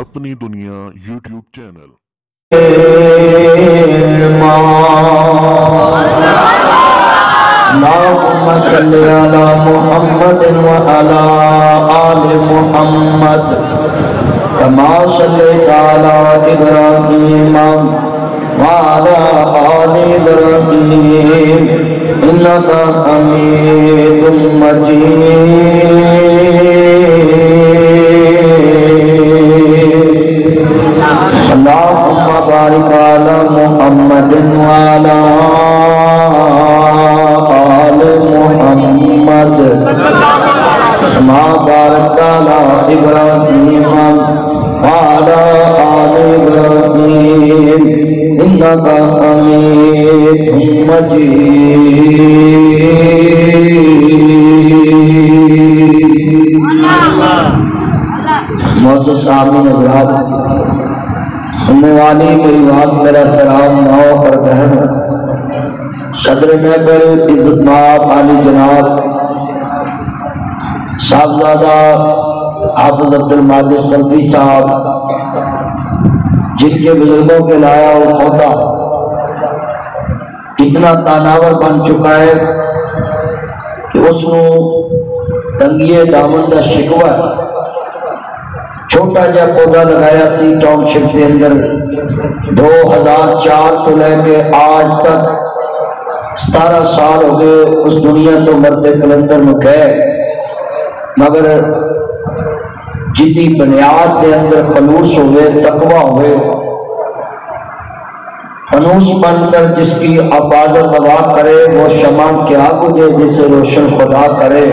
اپنی دنیا YouTube channel. اللہم صلی علی محمد وعلی آل محمد کما صلیت علی ابراہیم وعلی آل ابراہیم انک حمید مجید۔ اللہم بارک علی محمد وعلی آل محمد کما بارکت علی ابراہیم وعلی آل ابراہیم انک حمید مجید۔ معزز سامعین حضرات، سننے والی میری آواز میرا احترام ماں اور بہن صدر محبر عزت مآب عالی جناب صاحبزادہ حافظ عبدالماجد سلفی صاحب، جن کے بزرگوں کے لایا وہ پودا اتنا تاناور بن چکا ہے کہ اس کو تنگیے دامن دا شکوہ ہے۔ چھوٹا جا پودا لگایا سی ٹاؤن شپ کے اندر 2004 تو لے کے آج تک 17 سال ہو گئے اس دنیا تو مرتے کلندر میں گئے، مگر جدی بنیاد کے اندر خلوص ہوئے، تقوی ہوئے، فنوس بن کر جس کی حفاظت ہوا کرے وہ شمع کیا بجھے جسے روشن خدا کرے۔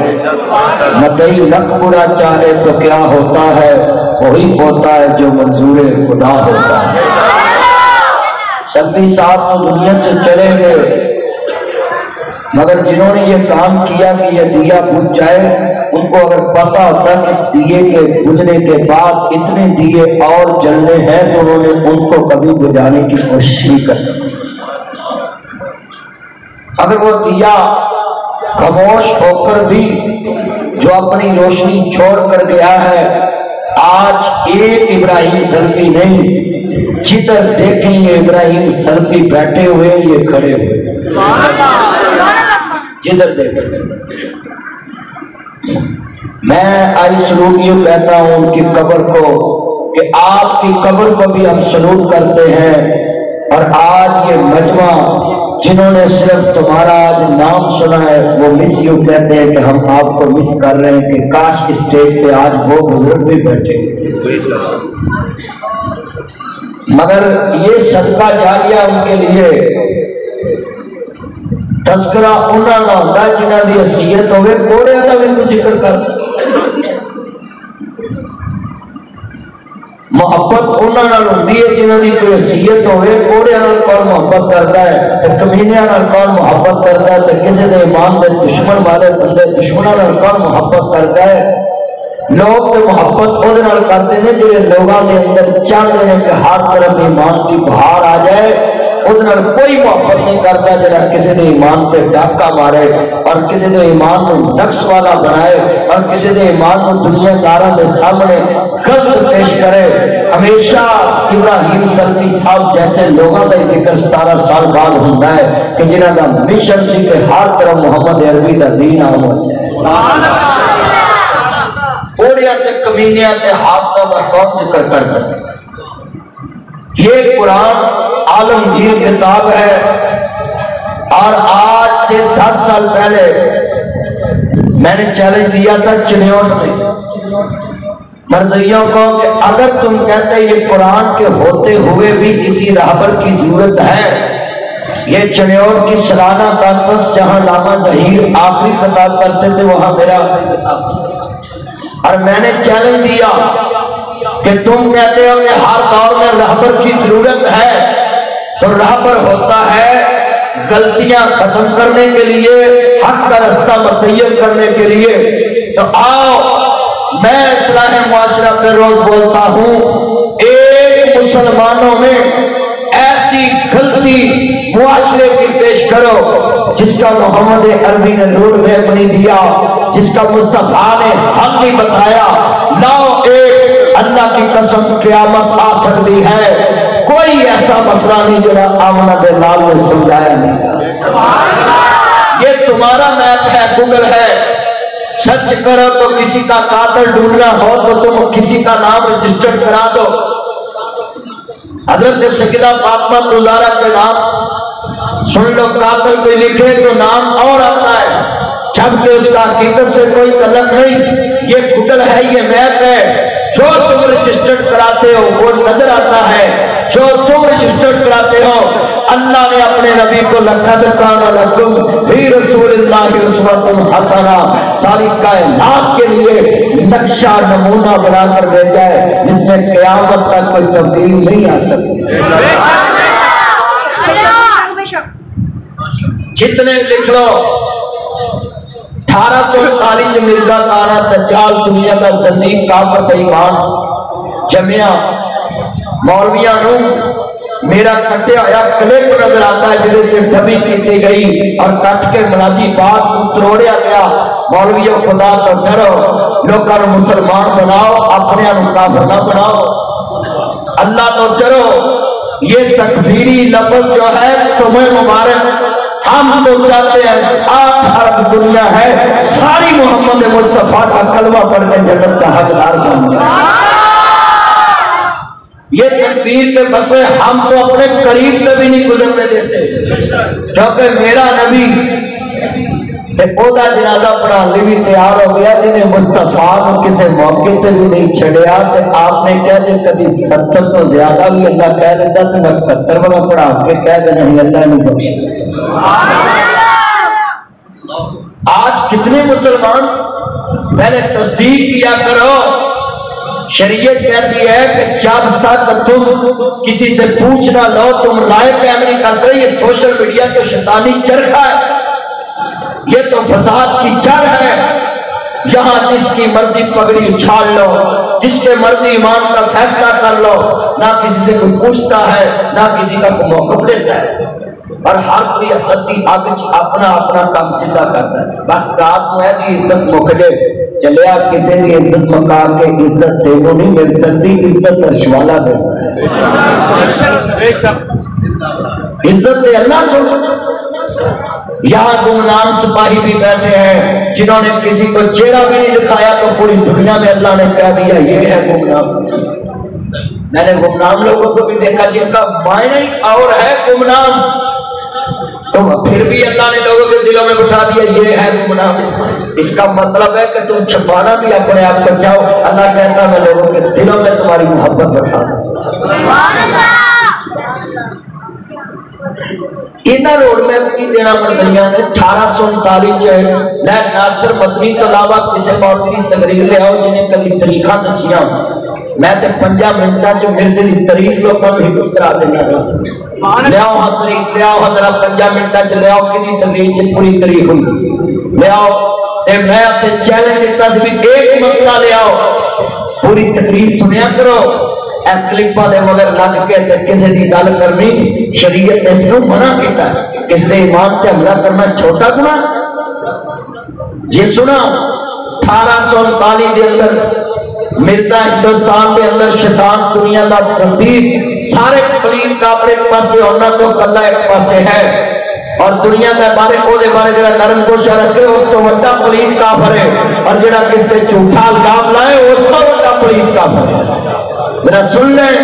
متئی لکھ برا چاہے تو کیا ہوتا ہے، وہی ہوتا ہے جو منظور خدا ہوتا ہے۔ سلفی صاحب تو دنیا سے چلے گئے، مگر جنہوں نے یہ کام کیا کہ یہ دیا بجھ جائے، ان کو اگر پتہ ہوتا کہ اس دیے کے بجھنے کے بعد اتنے دیے اور جلنے ہیں تو انہوں نے ان کو کبھی بجھانے کی کوشش نہیں کرتی۔ اگر وہ دیا خاموش ہو کر بھی جو اپنی روشنی چھوڑ کر گیا ہے، آج ایک ابراہیم سلفی نہیں، جدھر دیکھیں یہ ابراہیم سلفی بیٹھے ہوئے یہ کھڑے ہوئے، جدھر دیکھیں۔ میں آئی سلوکیوں کہتا ہوں ان کی قبر کو کہ آپ کی قبر کو بھی ہم سلوک کرتے ہیں، اور آج یہ مجمع جنہوں نے صرف تمہارا آج نام سنا ہے وہ مس یو کہتے ہیں کہ ہم آپ کو مس کر رہے ہیں کہ کاش اسٹیج پہ آج وہ بزرگ بھی بیٹھے، مگر یہ صدقہ جاریہ ان کے لیے تذکرہ انہاں نہ ہوتا جنہاں دی حیثیت ہوئے کوڑے کا بھی کچھ ذکر کر، محبت انہاں نال ہوندی ہے جنہاں دی کوئی حیثیت ہوئے۔ کوڑے نال کون محبت کرتا ہے تے کمینیاں نال کون محبت کرتا ہے تے کسی دے ایمان دے دشمن والے بندے دشمناں نال کون محبت کرتا ہے۔ لوگ تے محبت او دے نال کرتے ہیں جڑے لوگاں دے اندر چاہتے ہیں کہ ہر طرف ایمان کی بہار آ جائے، ادھر کوئی محبت نہیں کرتا جڑا کسی دے ایمان تے ڈاکہ مارے اور کسی دے ایمان کو نقص والا بنائے اور کسی دے ایمان کو دنیا داراں دے سامنے غلط پیش کرے۔ ہمیشہ ابراہیم سلفی صاحب جیسے لوگوں کا ذکر 17 سال بعد ہوتا ہے کہ جنہاں دا مشن سی کہ ہر طرف محمد عربی دا دین عام ہو جائے۔ اوڑیاں تے کمینیاں تے حاسدہ دا کون ذکر کرتا ہے؟ یہ قرآن عالمگیر کتاب ہے، اور آج سے 10 سال پہلے میں نے چیلنج دیا تھا چنیوٹ میں مرزائیوں کو کہ اگر تم کہتے یہ قرآن کے ہوتے ہوئے بھی کسی رہبر کی ضرورت ہے، یہ چنیوٹ کی سالانہ کانفرنس جہاں علامہ ظہیر آخری خطاب کرتے تھے وہاں میرا آخری خطاب تھا، اور میں نے چیلنج دیا کہ تم کہتے ہو کہ ہر دور میں رہبر کی ضرورت ہے، تو رہبر ہوتا ہے غلطیاں ختم کرنے کے لیے، حق کا رستہ متعین کرنے کے لیے۔ تو آؤ میں اصلاح معاشرہ پہ روز بولتا ہوں، ایک مسلمانوں میں ایسی غلطی معاشرے کی پیش کرو جس کا محمد عربی نے نور میں اپنی دیا، جس کا مصطفیٰ نے حق نہیں بتایا۔ لاؤ ایک اللہ کی قسم کہ قیامت آ سکتی ہے، کوئی ایسا مسئلہ نہیں جو آمنہ دے لال نے سمجھایا نہیں۔ یہ تمہارا میپ ہے، گوگل ہے، سرچ کرو تو کسی کا قاتل ڈھونڈنا ہو تو تم کسی کا نام رجسٹر کرا دو، حضرت سیدہ فاطمہ زہرا کے نام سن لو، قاتل کوئی لکھے تو نام اور آتا ہے، جبکہ اس کا حقیقت سے کوئی تعلق نہیں۔ یہ گوگل ہے، یہ میپ ہے، جو تم رجسٹر کراتے ہو وہ نظر آتا ہے، جو تم رجسٹر کراتے ہو۔ اللہ نے اپنے نبی کو لقد کان لکم فی رسول اللہ اسوۃ حسنہ ساری کائنات کے لیے نقشہ نمونہ بنا کر بھیجا ہے، جس میں قیامت تک کوئی تبدیلی نہیں آ سکتی۔ جتنے لکھ لو، 1848 مرزا تارا دجال دنیا کا زندیق کافر بے ایمان جمعیہ مولویاں نو میرا کٹیا ہوا کلپ نظر آتا ہے جہاں ڈبی کی گئی اور کٹ کے منادی بات تروڑیا گیا، مولویوں خدا تو ڈرو، لوگوں کو مسلمان بناؤ، اپنے کافر نہ بناؤ، اللہ تو ڈرو۔ یہ تکفیری لفظ جو ہے تمہیں مبارک، ہم تو چاہتے ہیں 8 ارب دنیا ہے، ساری محمد مصطفیٰ کا کلمہ پڑھ کے جنت کا حقدار بن جائے۔ یہ تکبیر کے بدلے ہم تو اپنے قریب سے بھی نہیں گزرنے دیتے، کیونکہ میرا نبی تے اودا جنازہ پڑھانے بھی تیار ہو گیا، جنہیں مصطفیٰ کو کسی موقع تے بھی نہیں چھڑیا۔ تے آپ نے کہا جو کدی 70 تو زیادہ بھی اللہ کہہ دیتا تو میں 71 والا پڑھا کے کہہ دینا ہی اللہ نے بخشا۔ آج کتنے مسلمان پہلے تصدیق کیا کرو، شریعت کہتی ہے کہ جب تک تم کسی سے پوچھ نہ لو تم رائے قائم نہیں کر سکتے۔ یہ سوشل میڈیا تو شیطانی چرخا ہے، یہ تو فساد کی جڑ ہے، یہاں جس کی مرضی پگڑی اچھال لو، جس کے مرضی ایمان کا فیصلہ کر لو، نہ کسی سے کوئی پوچھتا ہے نہ کسی کا کوئی موقف لیتا ہے، اور ہر کوئی اسدی آگ اپنا اپنا کام سیدھا کرتا ہے۔ بس رات میں دی عزت مک جائے، چلیا کسی دی عزت مکا کے عزت تینوں نہیں مل سکتی، عزت عرش والا دے، عزت دے اللہ کو۔ یہاں گمنام سپاہی بھی بیٹھے ہیں جنہوں نے کسی کو چہرہ بھی نہیں دکھایا تو پوری دنیا میں اللہ نے کہہ دیا یہ ہے گمنام۔ میں نے گمنام لوگوں کو بھی دیکھا جن کا معنی ہی اور ہے گمنام، تو پھر بھی اللہ نے لوگوں کے دلوں میں بٹھا دیا یہ ہے گمنام۔ اس کا مطلب ہے کہ تم چھپانا بھی اپنے آپ کو چاہو، اللہ کہتا میں لوگوں کے دلوں میں تمہاری محبت بٹھا دوں۔ انہا روڈ میپ کی دینا مرزیاں نے 1839 لے ناصر مدنی تو علاوہ کسی مولوی کی تقریر لے آؤ جنہیں کبھی تاریخاں دسیاں، میں تے 5 منٹاں جو مرزے دی تاریخ لوگوں کو حفظ کرا دینا لے آؤ ہاں تاریخ لے آؤ ہاں ذرا 5 منٹاں چ لے آؤ کدی تقریر چ پوری تاریخ ہوئی لے آؤ، تے میں تے چیلنج دیتا سی بھی ایک مسئلہ لے آؤ پوری تقریر سنیا کرو، اے کلپاں دے مگر لگ کے تے کسی دی گل کرنی شریعت نے اس کو منع کیتا ہے۔ کس نے ایمان تے حملہ کرنا چھوٹا گناہ؟ یہ سنا 1839 دے اندر مرزا ہندوستان دے اندر شیطان دنیا دا ترتیب سارے پلید کافر ایک پاسے ہونا تو کلا ایک پاسے ہے، اور دنیا دے بارے او دے بارے جڑا نرم گوشہ رکھے اس تو وڈا پلید کافر ہے، اور جڑا کس تے جھوٹا الزام لائے اس تو وڈا پلید کافر ہے۔ ذرا سن لیں،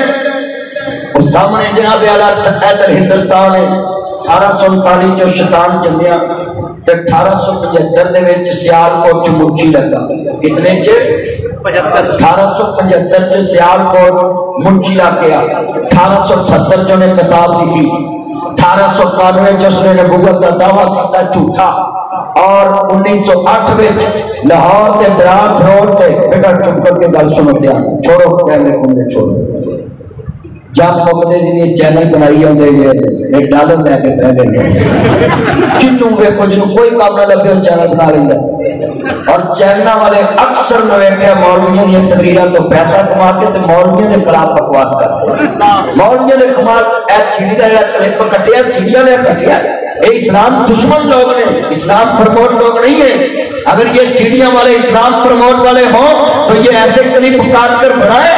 اس سامنے جناب اعلیٰ ادھر ہندوستان ہے 1839 جو شیطان جمعیا تے 1875 دے وچ سیالکوٹ چ مچی لگا، کتنے چ 1875 چ سیالکوٹ منچی لگ گیا، 1878 چ نے کتاب لکھی، 1891 چ اس نے نبوت کا دعویٰ کیتا جھوٹا، اور 1908 وچ لاہور تے برانچ روڈ تے بیٹا چپ کر کے گل سنو دیا چھوڑو کیمرے کو چھوڑو جب مقدے جنہیں چینل بنائی ہوندے یہ ڈالر لے کے پہ گئے جنوں ویکھو جنوں کوئی کام نہ لگے چینل بنا لیندا، اور چینل والے اکثر نہ ویکھیا مولویوں دی تقریراں تو پیسہ کما کے تے مولویوں دے خلاف بکواس کرتے، مولویوں دے خلاف اے سیڑھی دا جڑا کلپ کٹیا سیڑھیاں نے کٹیا، اے اسلام دشمن لوگ نے، اسلام پرموٹ لوگ نہیں ہیں۔ اگر یہ سیڑھیاں والے اسلام پرموٹ والے ہوں تو یہ ایسے کلپ کاٹ کر بنائے،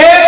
1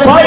5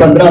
15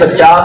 50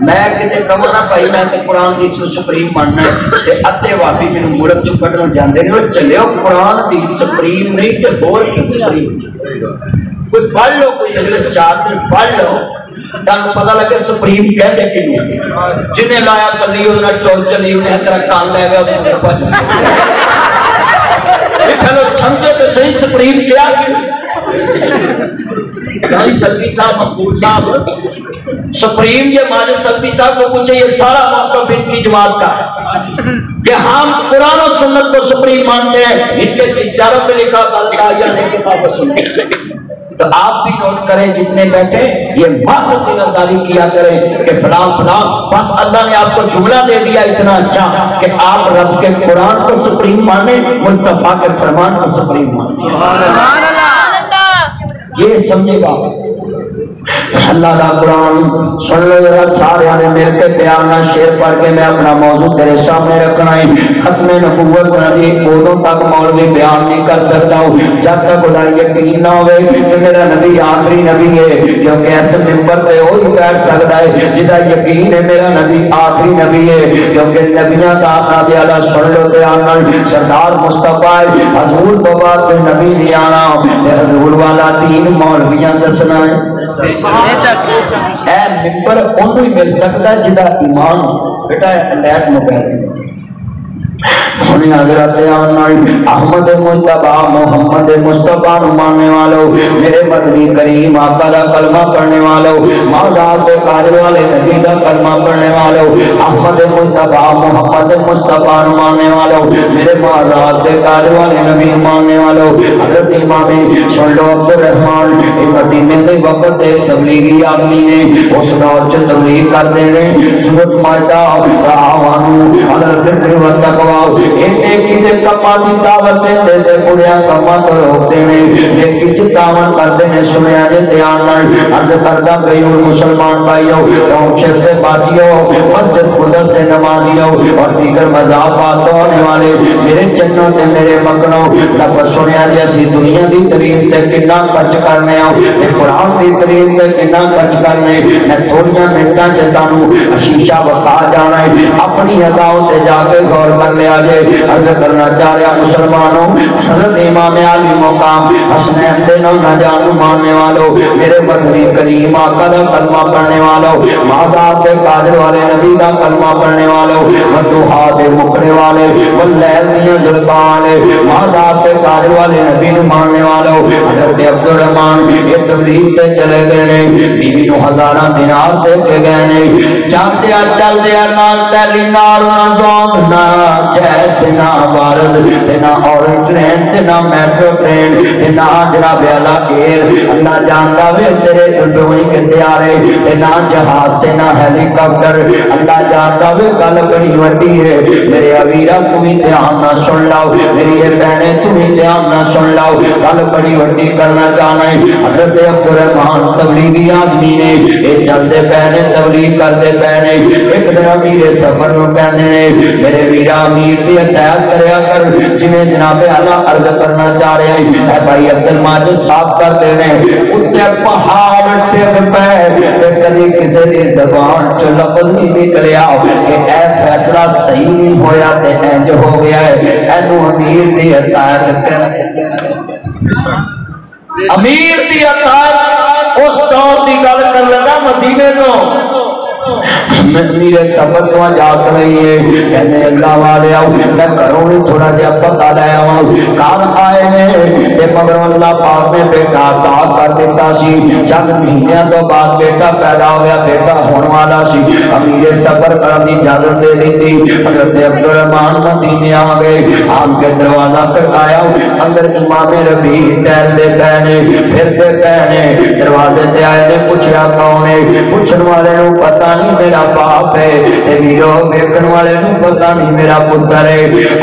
میں کتے کہوں نا بھائی میں تے قرآن دی سپریم ماننا ہے تے ادھے وابی میں ملک چ کڈن جاندے نے چلے قرآن دی سپریم نہیں تے ہور کی سپریم کوئی پڑھ لو کوئی انگلش 4 دن پڑھ لو تانوں پتہ لگے سپریم کہتے کینوں جنہیں لایا کلی انہاں ٹور چلی انہیں تیرا کان لے گیا انہیں پچ پہلو سمجھو تو صحیح سپریم کیا دائی سلفی صاحب مقبول صاحب سپریم یہ ماجد سلفی صاحب کو پوچھے یہ سارا موقف ان کی جماعت کا ہے کہ ہم قرآن و سنت کو سپریم مانتے ہیں ان کے اشاروں پہ لکھا تھا یعنی کتاب و سنت تو آپ بھی نوٹ کریں جتنے بیٹھے یہ بات نظاری کیا کریں کہ فلان فلان بس اللہ نے آپ کو جملہ دے دیا اتنا اچھا کہ آپ رب کے قرآن کو سپریم مانیں مصطفیٰ کے فرمان کو سپریم مانیں یہ سمجھے گا اللہ کا قرآن سن لو ذرا سارے نے مل کے پیارنا شعر پڑھ کے میں اپنا موضوع تیرے سامنے رکھنا ہے ختم نبوت نبی ادوں تک مولوی بیان نہیں کر سکتا ہوں جب تک خدا یقین نہ ہوئے کہ میرا نبی آخری نبی ہے کیونکہ ایسے ممبر پہ وہی بیٹھ سکتا ہے جدا یقین ہے میرا نبی آخری نبی ہے کیونکہ نبیاں کا آنا دیا سن لو دیا سردار مصطفیٰ حضور تو بعد کوئی نبی نہیں آنا حضور والا دین مولویاں دسنا ہے اے ممبر انہوں ہی مل سکتا ہے جدا ایمان بیٹا لیٹ موبائل سنی حضرت احمد مجتبہ محمد مصطفیٰ ماننے والوں میرے مدنی کریم آقا دا کلمہ پڑھنے والوں مازاد قادر والے نبی دا کلمہ پڑھنے والوں احمد مجتبہ محمد مصطفیٰ ماننے والوں میرے مازاد قادر والے نبی ماننے والوں حضرت امام سن لو عبد الرحمن مدینے دے وقت دے تبلیغی آدمی نے اس دور چ تبلیغ کر دینے سورۃ مائدہ تعاونوا علی البر والتقوی نیکی دے کما دی دعوت دے دے بڑیا کما تو روکتے ہیں نیکی چ تعاون کرتے ہیں سنیا جے دھیان نال عرض کردا گئی اور مسلمان بھائیو قوم شریف دے باسیو مسجد قدس دے نمازیو اور دیگر مذاہبات ہونے والے میرے چنوں تے میرے مکنوں لفظ سنیا جے اسی دنیا دی ترین تے کنا خرچ کرنے ہو تے قرآن دی ترین تے کنا خرچ کرنے میں تھوڑیاں منٹاں چ تانوں شیشہ بخا جانا ہے اپنی اداؤں تے جا کے غور کر لیا جے عرض کرنا چاہ رہا مسلمانوں حضرت امام علی مقام حسنین دینوں نجان ماننے والوں میرے مدنی کریم آقا دا کلمہ پڑھنے والوں مازاد قادر والے نبی دا کلمہ پڑھنے والوں مدوحا دے مکڑے والے واللیل دیاں زلبان مازاد قادر والے نبی نو ماننے والوں حضرت عبد الرحمن یہ تبلیغ تے چلے گئے نے بیوی نو ہزاراں دینار دے کے گئے نے چل دیا نال پہلی نار نہ زوم نہ جیس دینا وارد دینا اور ٹرین دینا میٹرو ٹرین دینا جناب اعلیٰ ایر اللہ جانتا وے تیرے ڈوئی کے تیارے دینا جہاز دینا ہیلی کاپٹر اللہ جانتا وے گل بڑی وڈی ہے میرے اویرہ تمہیں دھیان نہ سن لاؤ میری یہ بہنیں تمہیں دھیان نہ سن لاؤ گل بڑی وڈی کرنا چاہنا ہے حضرت عبد الرحمن تبلیغی آدمی نے یہ چلتے بہنیں تبلیغ کرتے بہنیں ایک دن امیر سفر میں کہنے نے میرے ویرہ امیر دی اتحاد کریا کر جنہیں جناب اعلیٰ عرض کرنا چاہ رہے ہیں اے بھائی عبد الماجد صاحب کر دینے اتے پہاڑ ٹک پہ تے کدی کسی دی زبان چو لفظ نہیں نکلیا کہ اے فیصلہ صحیح نہیں ہویا تے انج ہو گیا ہے اینو امیر دی اتحاد کر امیر دی اتحاد اس دور دی گل کر لگا مدینے تو میرے سفر تو جات رہی ہے کہنے اللہ والے آؤ میں کروں بھی تھوڑا جا پتہ لے آؤں کار آئے نے تے مگر اللہ پاک نے بیٹا عطا کر دیتا سی چند مہینوں تو بعد بیٹا پیدا ہو گیا بیٹا ہونے والا سی امیر سفر کرنے کی اجازت دے دیتی حضرت عبد الرحمن مدینے آ گئے آپ کے دروازہ کھٹکایا اندر امام ربیع ٹہلتے پہنے پھرتے پہنے دروازے تے آئے نے پوچھا کون ہے پوچھنے والے نو پتہ نہیں میرا باپ ہے تے ویرو ویکھن والے نو پتہ نہیں میرا پتر ہے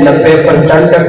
90%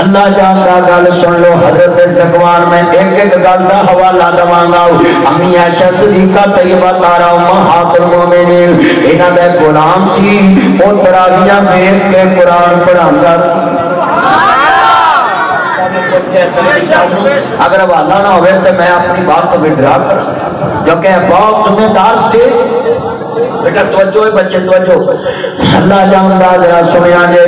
اللہ جانتا گل سن لو حضرت زکوان میں ایک ایک گل دا حوالہ دواں امی عائشہ صدیقہ طیبہ تارا امہات المومنین انہاں دا غلام سی او تراویحاں ویکھ کے قرآن پڑھاندا سی اگر حوالہ نہ ہوئے تو میں اپنی بات تو وڈرا کراں کیونکہ بہت ذمہ دار سٹیج بیٹا توجہ ہے بچے توجہ اللہ جاندا ذرا سنیا جے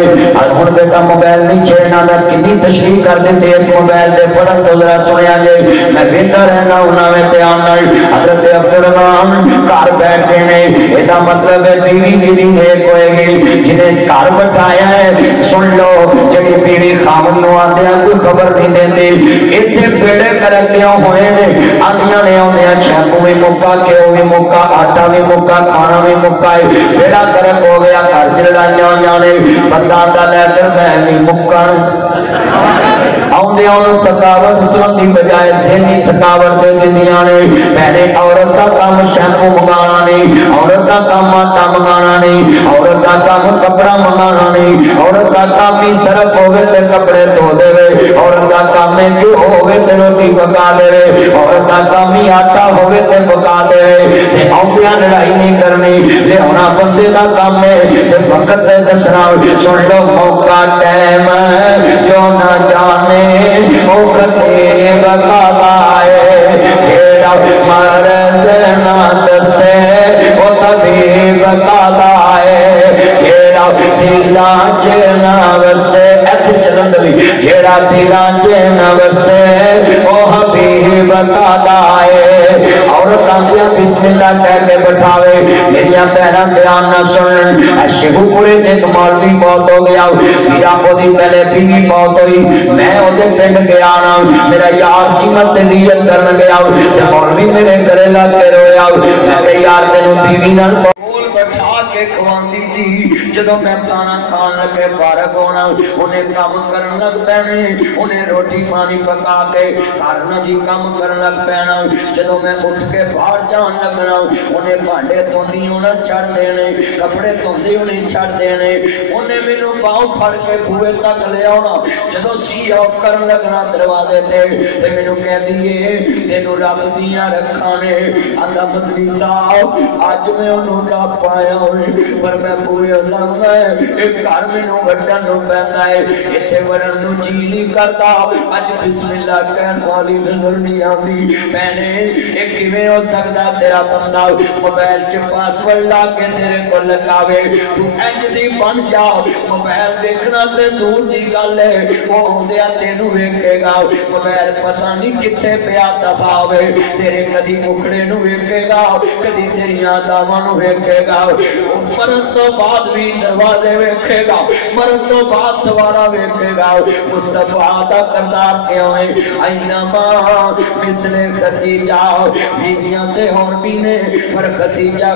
ہن بیٹا موبائل نہیں چھیڑنا میں کنی تشریح کر دیتے اس موبائل دے پڑھن تو ذرا سنیا جے میں ویندا رہنا انہاں میں دھیان نال حضرت عبدالرحمان گھر بیٹھ کے نے ایدا مطلب ہے بیوی بیوی نیک ہوئے گی جنہیں گھر بٹھایا ہے سن لو جڑی بیوی خاوند نو آندیاں کوئی خبر نہیں دیندی ایتھے بیڑے کرکیاں ہوئے نے آندیاں نے آندیاں شیمپو بھی مکا کیو بھی مکا آٹا بھی مکا کھانا بھی مکا ہے بیڑا کرک ہو گیا گھر چ لڑائیاں ہوئیاں نے بندہ آندا لے کر میں بھی مکن آندے انہوں تھکاوٹ اترن دی بجائے ذہنی تھکاوٹ دے دیندیاں نے پہلے عورت دا کام شیمپو منگانا نہیں عورت دا کام آٹا منگانا نہیں عورت دا کام کپڑا منگانا نہیں عورت دا کام ہی صرف ہوئے تے کپڑے دھو دے عورت دا کام ہے کہ ہوئے تے روٹی پکا دے عورت دا کام ہی آٹا ہوئے تے پکا دے تے آندیاں لڑائی نہیں کرنی لے ہونا بندے دا کام ہے تے وقت دے دسنا سن لو موقع ٹائم جو نہ جانے او خطیب کعبہ آئے جیڑا مرض نہ دسے او طبیب کعبہ آئے جیڑا دلاں چ نہ وسے ایسے چلن دے جیڑا دلاں چ نہ وسے او حبیب کعبہ آئے عورت آندیاں بسم اللہ کہہ کے بٹھاوے میریاں بہناں دھیان نہ سنن اے شیخو پورے تے ایک مولوی بہت ہو گیا میرا خودی پہلے بیوی بہت ہوئی میں اودے پنڈ گیا نا میرا یار سیمت تذیت کرن گیا تے مولوی میرے گھرے لگ کے رویا میں کہ یار تینوں بیوی نال بول بٹھا کے کھواندی سی جدوں میں کھانا کھان لگے فارغ ہونا انہیں کام کرن لگ پینے انہیں روٹی پانی پکا کے گھر جی کام کرن لگ پینا جدوں میں اٹھ کے باہر جان لگنا انہیں بھانڈے دھوندی ہونا چھڑ دینے کپڑے دھوندی ہونے چھڑ دینے انہیں مینوں باہوں پھڑ کے بوئے تک لے آنا جدوں سی آف کرن لگنا دروازے تے مینوں کہہ دیے تینوں رب دیاں رکھانے آندا مدنی صاحب اج میں انہوں نہ پایا ہوئے پر میں پورے لگا ہے ایک گھر مینوں وڈن نوں پیندا ہے ایتھے ورن نوں جی نہیں کردا اج بسم اللہ کہن والی نظر نہیں آندی پہنے ایک کیویں ہو سکدا تیرا بندہ موبائل چ پاسورڈ لا کے تیرے کو لگاوے تو انج دی بن جا موبائل دیکھنا تے دور دی گل ہے او ہوندیا تینوں ویکھے گا موبائل پتہ نہیں کتھے پیا دفا ہوے تیرے کدی مکھڑے نوں ویکھے گا کدی تیریاں داواں نوں ویکھے گا مرن تو بعد بھی دروازے ویکھے گا مرن تو بعد دوبارہ ویکھے گا مصطفیٰ دا کردار کیوں ہے اینما مثل خدیجہ بیویاں تے اور بھی نے پر خدیجہ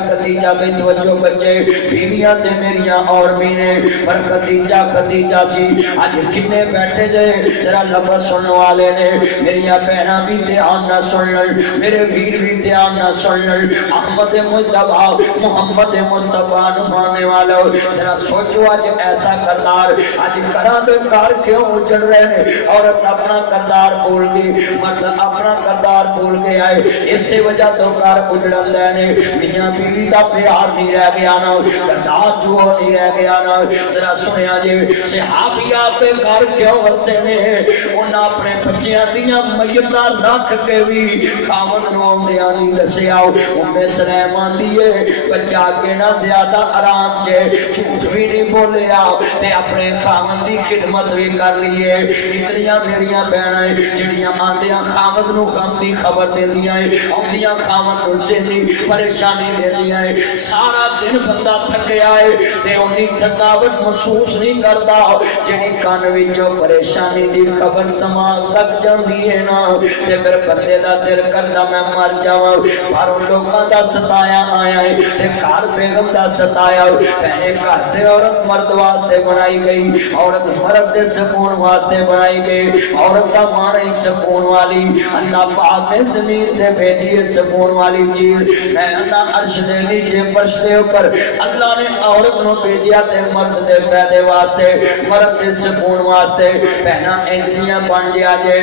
بے توجہ بچے بیویاں تے میریاں اور بھی نے پر خدیجہ سی اج کنے بیٹھے جے تیرا لفظ سننے والے نے میریاں بہناں بھی دھیان نہ سنن میرے ویر بھی دھیان نہ سنن احمد مجتبی محمد مصطفیٰ ماننے والا ذرا سوچو آج ایسا کردار آج کرا دے کار کیوں اجڑ رہے ہیں عورت اپنا کردار بھول گئی مرد اپنا کردار بھول کے آئے اس سے وجہ تو کار اجڑ رہے میاں بیوی دا پیار نہیں رہ گیا نا کردار جو نہیں رہ گیا نا ذرا سنیا جی صحابیات کار کیوں وسے نے انہاں اپنے بچیاں دیاں میتاں رکھ کے بھی خاوند نوں اوندیاں نہیں دسیا ام سلیمان دیے بچہ کے نہ زیادہ آرام چے جھوٹ بھی نہیں بولیا تے اپنے خاوند دی خدمت بھی کر لیے کتنیاں میریاں بہناں جڑیاں آندیاں خاوند نوں غم دی خبر دیندیاں اوندیاں خاوند نوں ذہنی پریشانی دیندیاں سارا دن بندہ تھکیا ہے تے اونی تھکاوٹ محسوس نہیں کردا جڑی کان وچوں پریشانی دی خبر دماغ لگ جاندی ہے نا تے پھر بندے دا دل کردا میں مر جاواں پر ان لوکاں دا ستایا آیا ہے تے گھر بیگم دا ستایا کہنے گھر تے عورت مرد واسطے بنائی گئی عورت مرد دے سکون واسطے بنائی گئی عورت دا معنی سکون والی اللہ پاک نے زمین تے بھیجی ہے سکون والی چیز میں اللہ عرش دے نیچے فرش دے اوپر اللہ نے عورت نو بھیجیا تے مرد دے پیدے واسطے مرد دے سکون واسطے بہنا انجلیاں بن گیا جے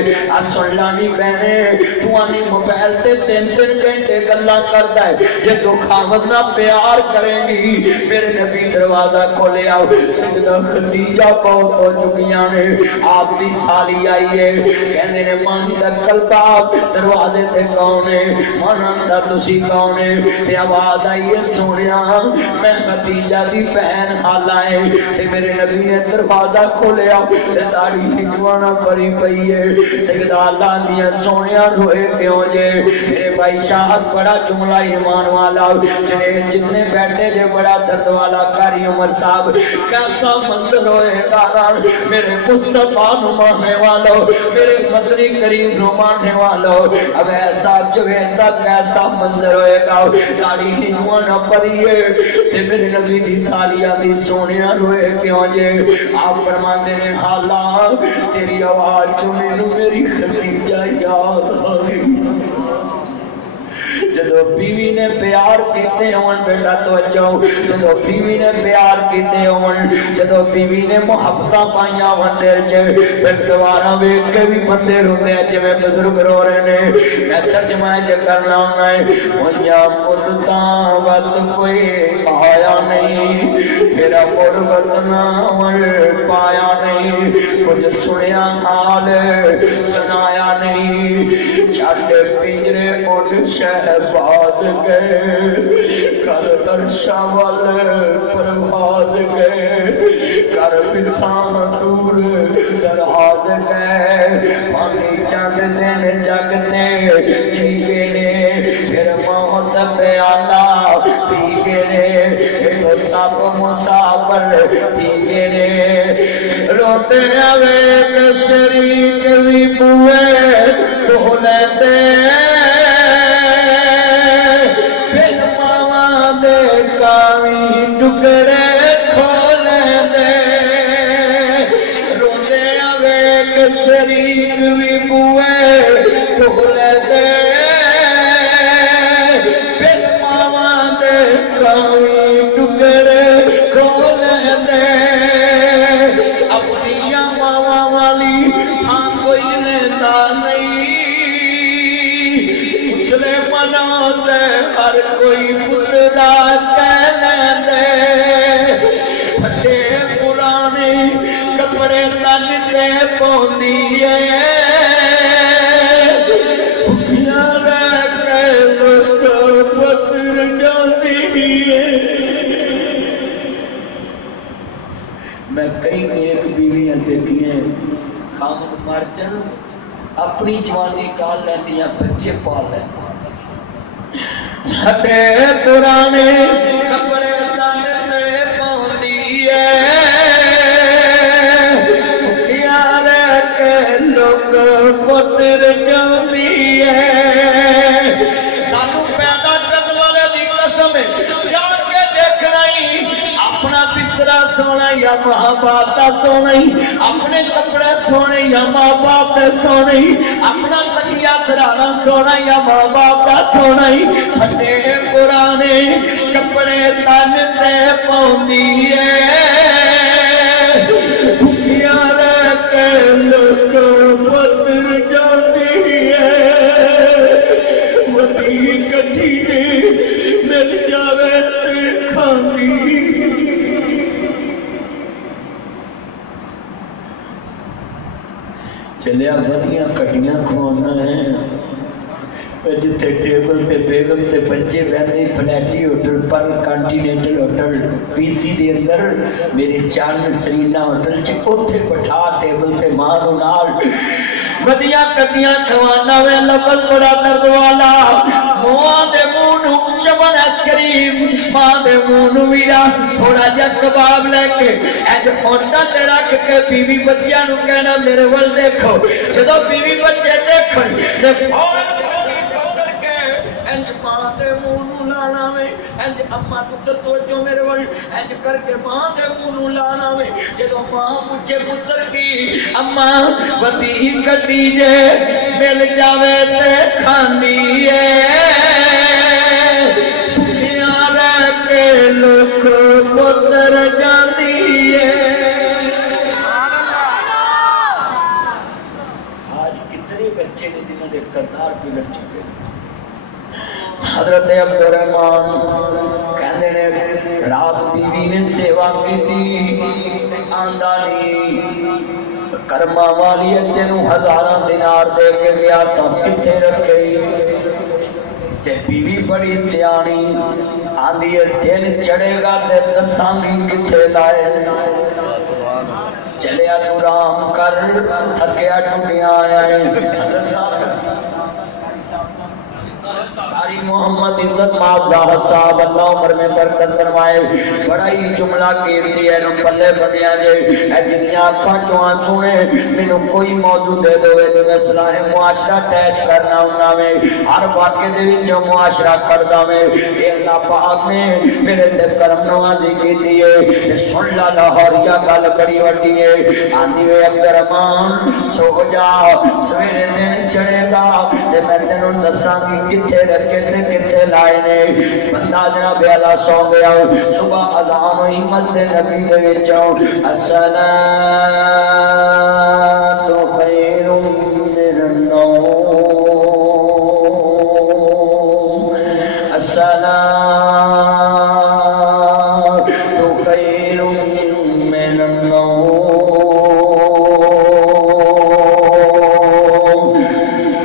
سن لانی بہنے تو آنی موبائل تے 3-3 گھنٹے گلاں کردا ہے جے تو خامد نہ پیار کریں گی میرے نبی دروازہ کھولے آؤ سیدہ خدیجہ بہت ہو چکیاں نے آپ دی سالی آئی ہے کہنے نے مانی دا قلب آپ دروازے تے کون ہے مانان دا تسی کون ہے تے آواز آئی ہے سونیا میں خدیجہ دی بہن حالا ہے تے میرے نبی نے دروازہ کھولے آؤ تے داڑھی ہجوانا بری پئی ہے سیدہ اللہ دیا سونیا روئے کیوں جے میرے بھائی شاہد بڑا جملہ ایمان والا جتنے بیٹھے جے بڑا درد والا کاری عمر صاحب کیسا منظر ہوئے گا میرے مصطفیٰ نمانے والوں میرے مدنی کریم نمانے والوں اب ایسا جو ایسا کیسا منظر ہوئے گا داڑھی ہجوانا پری ہے تے میرے نبی دی سالیہ دی سونیا روئے کیوں جے آپ فرماتے ہیں حالا تیری آواز جو میری خدیجہ یاد آئی جدو بیوی نے پیار کیتے ہون بیٹا توجہ جدو بیوی نے پیار کیتے ہون جدو بیوی نے محبتاں پائیاں ہون دیر چے پھر دوارا بیٹھ کے بھی بندے روندے ہیں جو میں بزرگ رو رہے نے میں ترجمہ جو کرنا ہونا ہے ویا مدتاں وقت کوئی آیا نہیں پھر مربت نامر پایا نہیں کچھ سنیا حال سنایا نہیں چھاٹے پنجرے اٹھ شہباز گئے کر درشا والے پرواز گئے کر بتھان دور دراز گئے پانی چند دن جگتے جی گئے پھر موت پیالا پی گئے تو سب مسافر تھی گئے روتے ہوئے شریک بھی بوئے تو لیتے ٹکڑے کھولے دے روندے اویک شریک بھی بوئے کھولے دے پھر ماما دے کاوی ٹکڑے کھولے دے اپنی ماما والی ہاں کوئی لیتا نہیں پتلے بنا دے ہر کوئی پتلا میں کئی نیک بیویاں دیکھیاں خامد مر جان اپنی جوانی کال لیندیاں بچے پال لیں ہٹے پرانے کپڑے تے پوندی ہے بھکھیاں رہ کے لوگ پتر جاندی ہے تانوں پیدا کرن والے دی قسم جا کے دیکھنا ہی اپنا بسترا سونا یا ماں باپ دا سونا ہی اپنے کپڑے سونے یا ماں باپ دا سونا ہی اپنا تکیا سرانا سونا یا ماں باپ دا سونا ہی پھٹے پرانے کپڑے تن تے پوندی ہے بھکھیاں رہ کے لوگ پتر جاندی ہے ودی کٹھی مل جاوے تے کھاندی چلیا بدیاں کٹیاں کھوانا ہے جتے ٹیبل تے بیگم تے بچے بہنے فلیٹی ہوٹل پر کانٹیننٹل ہوٹل پی سی دے اندر میرے چان سرینا ہوٹل چ اوتھے بٹھا ٹیبل تے ماں نال بدیاں کٹیاں کھوانا وے لفظ بڑا درد والا منہ دے منہ نوں چمن اس کریم ماں دے منہ نو ویرا تھوڑا جا کباب لے کے اج ہوٹا تے رکھ کے بیوی بچیاں نو کہنا میرے ول دیکھو جدوں بیوی بچے دیکھن تے فوراً پکڑ کے انج ماں دے منہ نو لانا وے انج اما پتر توجہ میرے ول انج کر کے ماں دے منہ نو لانا وے جدوں ماں پوچھے پتر کی اما وتی کٹی جے مل جاوے تے کھاندی اے لکھ پتر جاندی ہے آج کتنے بچے نے جنہوں سے کردار بگڑ چکے حضرت عبدالرحمن کہنے نے رات بیوی نے سیوا کی تھی آندانی کرما والی تینوں ہزاراں دینار دے کے گیا سب کتنے رکھے تے بیوی بڑی سیانی آندھی دن چڑھے گا تے دسانگی کتھے لائے چلیا تو رام کر تھکیا ٹوٹیا آیا ہے حضرت صاحب قاری محمد عزت مافزہ صاحب اللہ عمر میں برکت فرمائے بڑا ہی جملہ کیرتی ہے نو پلے بنیا جے اے جنیا آنکھاں چوہاں سنے مینوں کوئی موضوع دے دو جو میں صلاح معاشرہ ٹیچ کرنا ہونا میں ہر واقعے دے وچوں معاشرہ کردا میں اے اللہ پاک نے میرے تے کرم نوازی کیتی ہے تے سن لا لاہوریا گل بڑی وڈی ہے آندی وے عبدالرحمن سو جا سویرے دن چڑھے گا تے میں تینوں دساں گی کتھے رکھے تے کتھے لائے نے بندہ جناب اعلیٰ سو گیا صبح اذان ہوئی مسجد نبی دے وچوں الصلاۃ خیر من النوم الصلاۃ خیر من النوم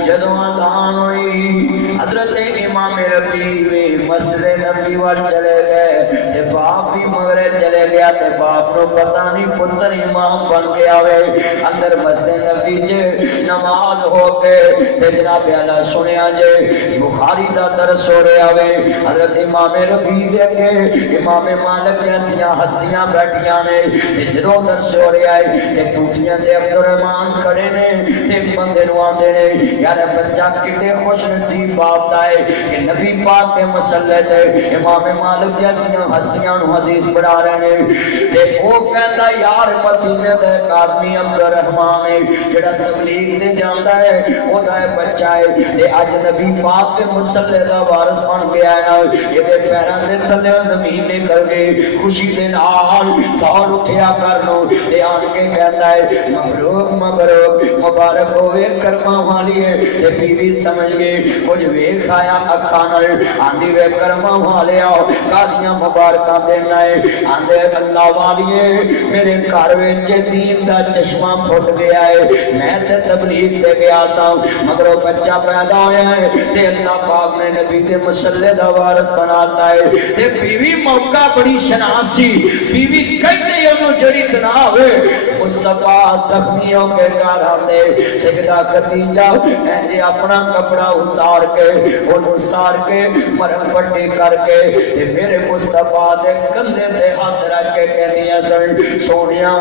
جدوں اذان ہوئی حضرت امام ربی مسجد نبی وال چلے گئے تے باپ بھی مغرے چلے گیا تے باپ نو پتہ نہیں پتر امام بن گیا وے اندر مسجد نبی چ نماز ہو کے تے جناب اعلیٰ سنیا جے بخاری دا درس ہو رہا وے حضرت امام ربی دے کے امام مالک جیسیاں ہستیاں بیٹھیاں نے تے جدوں درس ہو رہا ہے تے ٹوٹیاں تے عبدالرحمن کھڑے نے تے بندے نو آندے نے یار بچہ کتنے خوش نصیب باپ دا ہے کہ نبی پاک کے مسلے تے امام مالک جیسیاں ہستیاں نو حدیث پڑھا رہے ہیں تے او کہندا یار مدینے دے آدمی عبدالرحمن ہے جڑا تبلیغ تے جاندا ہے او دا بچہ ہے تے اج نبی پاک کے مسلے دا وارث بن گیا ہے اے دے پیراں دے تھلے زمین نکل گئی خوشی دے نال دوڑ اٹھیا کرنو تے آن کے کہندا ہے مبروک مبروک مبارک ہوئے کرما والی ہے تے بیوی سمجھ گئے کچھ ویکھ آیا اکھاں نال آندی وے کرما والے آؤ کادیاں مبارکاں دینا ہے آندے اللہ والیے میرے گھر وچ دین دا چشمہ پھٹ گیا ہے میں تے تبلیغ تے گیا سا مگر بچہ پیدا ہویا ہے تے اللہ پاک نے نبی تے مسلے دا وارث بناتا ہے تے بیوی موقع بڑی شناسی بیوی کہتے انہوں جڑی تنا ہوئے مصطفیٰ زخمیوں کے گھر آتے سجدہ خدیجہ اے اپنا کپڑا اتار کے انہوں سار کے مرم پٹی کر کے تے میرے مصطفیٰ دے کندھے تے ہاتھ رکھ کے کہنی سن سونیا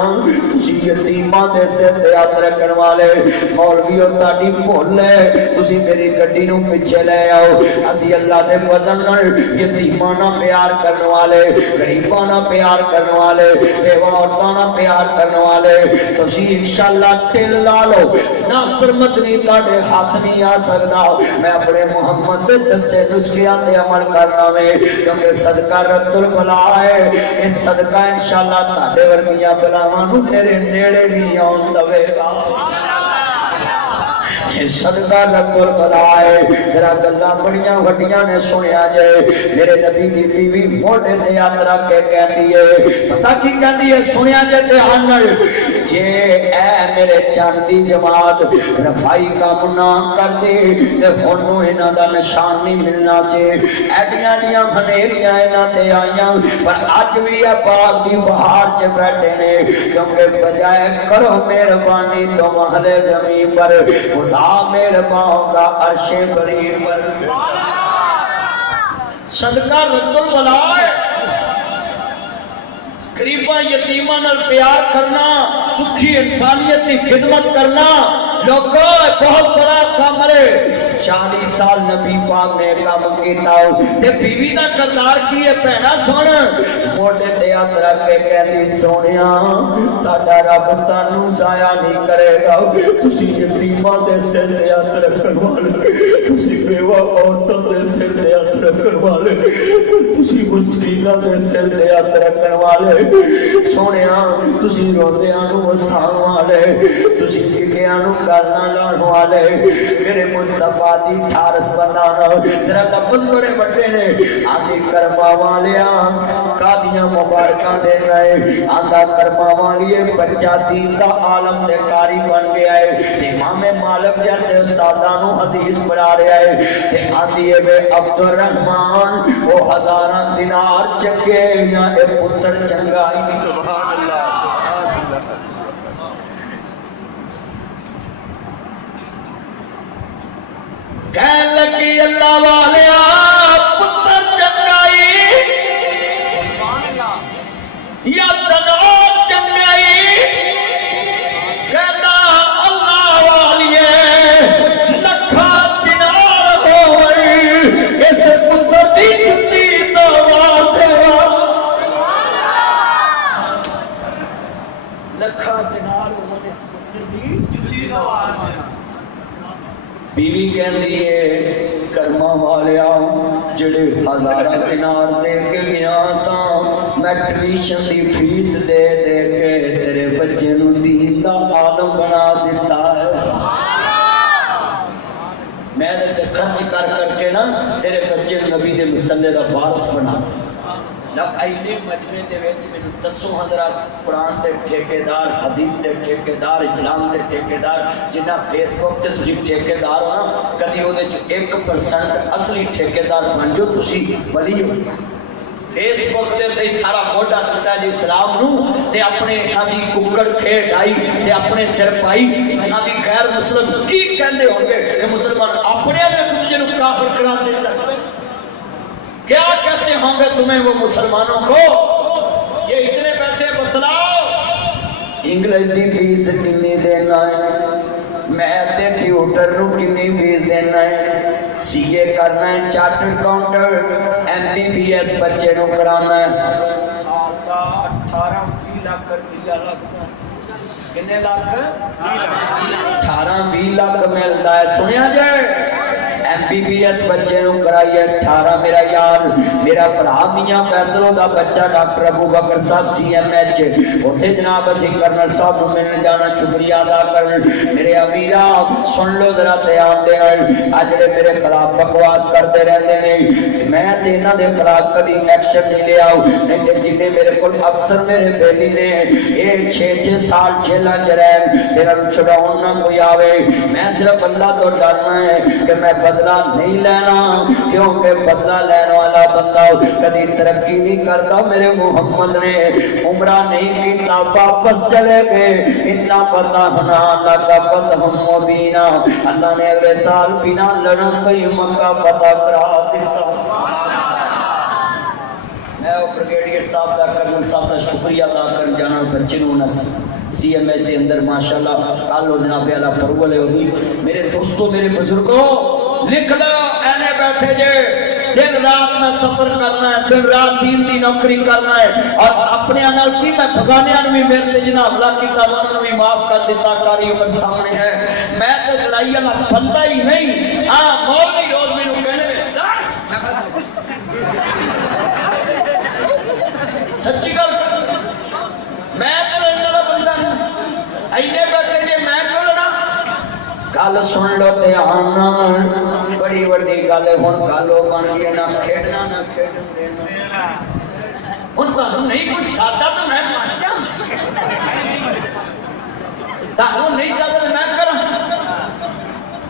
تسی یتیماں دے سر تے ہاتھ رکھن والے مولویوں تاڈی بھول ہے تسی میری گڈی نو پیچھے لے آؤ اسی اللہ دے فضل نال یتیماں نال پیار کرن والے غریباں نال پیار کرن والے بیوہ عورتاں نال پیار کرن والے تسی انشاءاللہ ٹل لا لو ناصر مدنی تاڈے ہاتھ نہیں آ سکدا میں اپنے محمد دے دسے نسخیاں تے عمل کرنا وے کیونکہ صدقہ رد البلا ہے اس صدقہ انشاءاللہ تاڈے ورگیاں بلاواں نو میرے نیڑے نہیں آون دے گا صدقہ رد البلا ہے ذرا گلاں بڑیاں وڈیاں نے سنیا جائے میرے نبی دی بیوی موڈے تے ہاتھ رکھ کے کہندی ہے پتہ کی کہندی ہے سنیا جے دھیان نال جے اے میرے چاند دی جماعت رفائی کام نہ کر دے تے ہنوں انہاں دا نشان نہیں ملنا سی ایڈیاں دیاں بھنیریاں انہاں تے آئیاں پر اج بھی پاک دی بہار چ بیٹھے نے کیونکہ بجائے کرو مہربانی تو اہل زمین پر خدا مہربان ہوگا عرش برین پر صدقہ رتل بلا ہے غریباں یتیماں نال پیار کرنا دکھی انسانیت کی خدمت کرنا لوگوں بہت بڑا کام ہے 40 سال نبی پاک نے کام کیتا تے بیوی دا کردار کی ہے بہنا سن موڈے تے ہاتھ رکھ کے کہندی سونیا تہاڈا رب تانوں ضائع نہیں کرے گا تسی یتیماں دے سر تے ہاتھ رکھن والے تسی بیوہ عورتاں دے سر تے ہاتھ رکھن والے تسی مسکیناں دے سر تے ہاتھ رکھن والے سونیا تسی روندیاں نوں ہسان والے تسی جگیاں نوں کرنا لان والے میرے مصطفیٰ دی ٹھارس بنانا تیرا لفظ بڑے بڑے نے آدھی کرما والیاں قادیاں مبارکہ دے رہے آدھا کرما والیے بچہ دین کا عالم دے کاری بن گیا ہے امام مالک جیسے استادانوں حدیث پڑھا رہا ہے تے آدھی بے عبد الرحمن وہ ہزاراں دینار چکے یا اے پتر چنگائی سبحان اللہ کہن لگی اللہ والیا پتر چنگائی یا تنور چنگائی کہتا اللہ والیے لکھا دینار ہوئی اس پتر دی جتی دوار دیوا لکھا دینار ہوئی اس پتر دی جتی دوار دیوا بیوی کہندی ہے کرما والیا جڑے ہزارہ دینار دے کے گیا سا میں ٹیوشن دی فیس دے دے کے تیرے بچے نو دین دا عالم بنا دیتا ہے میں تے خرچ کر کے نا تیرے بچے نبی دے مسلے دا وارث بنا جب اینے مجمع دے وچ مینوں دسو حضرات قرآن دے ٹھیکیدار حدیث دے ٹھیکیدار اسلام دے ٹھیکیدار جنہ فیس بک تے تسی ٹھیکیدار ہو نا کدی او دے چ 1% اصلی ٹھیکیدار بن جو تسی ولی ہو فیس بک دے تے سارا موڈا دتا جی اسلام نو تے اپنے ہاں جی ککڑ کھیڈ آئی تے اپنے سر پائی ہاں جی غیر مسلم کی کہندے ہون گے کہ مسلمان اپنے ایک دوسرے نو کافر قرار دیندا کیا کہتے ہوں گے تمہیں وہ مسلمانوں کو یہ اتنے بیٹھے بتلاؤ انگلش دی فیس کنی دینا ہے میتھ تے ٹیوٹر نو کنی فیس دینا ہے سی اے کرنا ہے charter accountant M B B S بچے نو کرانا ہے سال کا 18-20 لاکھ روپیہ لگتا ہے کنے لاکھ 18-20 لاکھ ملتا ہے سنیا جائے ایم بی بی ایس بچے نو کرائیے 18 میرا یار میرا بھرا میاں فیصلوں دا بچہ ڈاکٹر ابو بکر صاحب سی ایم ایچ اوتھے جناب اسی کرنل صاحب نو ملنے جانا شکریہ ادا کرن میرے امیرا سن لو ذرا دھیان دے اج جڑے میرے خلاف بکواس کرتے رہندے نے میں تے انہاں دے خلاف کدی ایکشن نہیں لیا نہیں تے جنے میرے کول افسر میرے بیلی نے اے 6 سال جیلاں چ رہن تیرا نو چھڈاون نہ کوئی آوے میں صرف اللہ تو ڈرنا ہے کہ میں بدلہ نہیں لینا کیونکہ بدلہ لینے والا بندہ کدی ترقی نہیں کرتا میرے محمد نے عمرہ نہیں کیتا واپس چلے گئے اتنا پتہ ہونا اللہ کا فتح مبینہ اللہ نے اگلے سال بنا لڑن تو یہ مکہ فتح کرا دیتا میں بریگیڈیئر صاحب کا کرنل صاحب کا شکریہ ادا کر جانا بچے نو سی ایم ایچ کے اندر ماشاءاللہ کل ہو جناب اعلیٰ پرول ہوگی میرے دوستوں میرے بزرگوں لکھ لو اینے بیٹھے جے دن رات میں سفر کرنا ہے دن رات دین دی نوکری کرنا ہے اور اپنے انال کی میں بھگانیاں نو بھی میرے تے جناب اللہ کی تابانوں نو بھی معاف کر دیتا کاری عمر سامنے ہے میں تے لڑائی اللہ بندہ ہی نہیں ہاں مولوی روز میں نو کہنے سچی گل میں تے لڑنے والا بندہ نہیں اینے بیٹھے جے میں کیوں لڑا گل سن لو دھیان بڑی بڑی گل ہن گالو بن گئی نہ کھیڈنا نہ کھیڈن دینا ہن تانوں نہیں کچھ سادہ تو میں مان جا تانوں نہیں سادہ تو میں کراں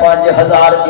5000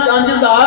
5000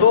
2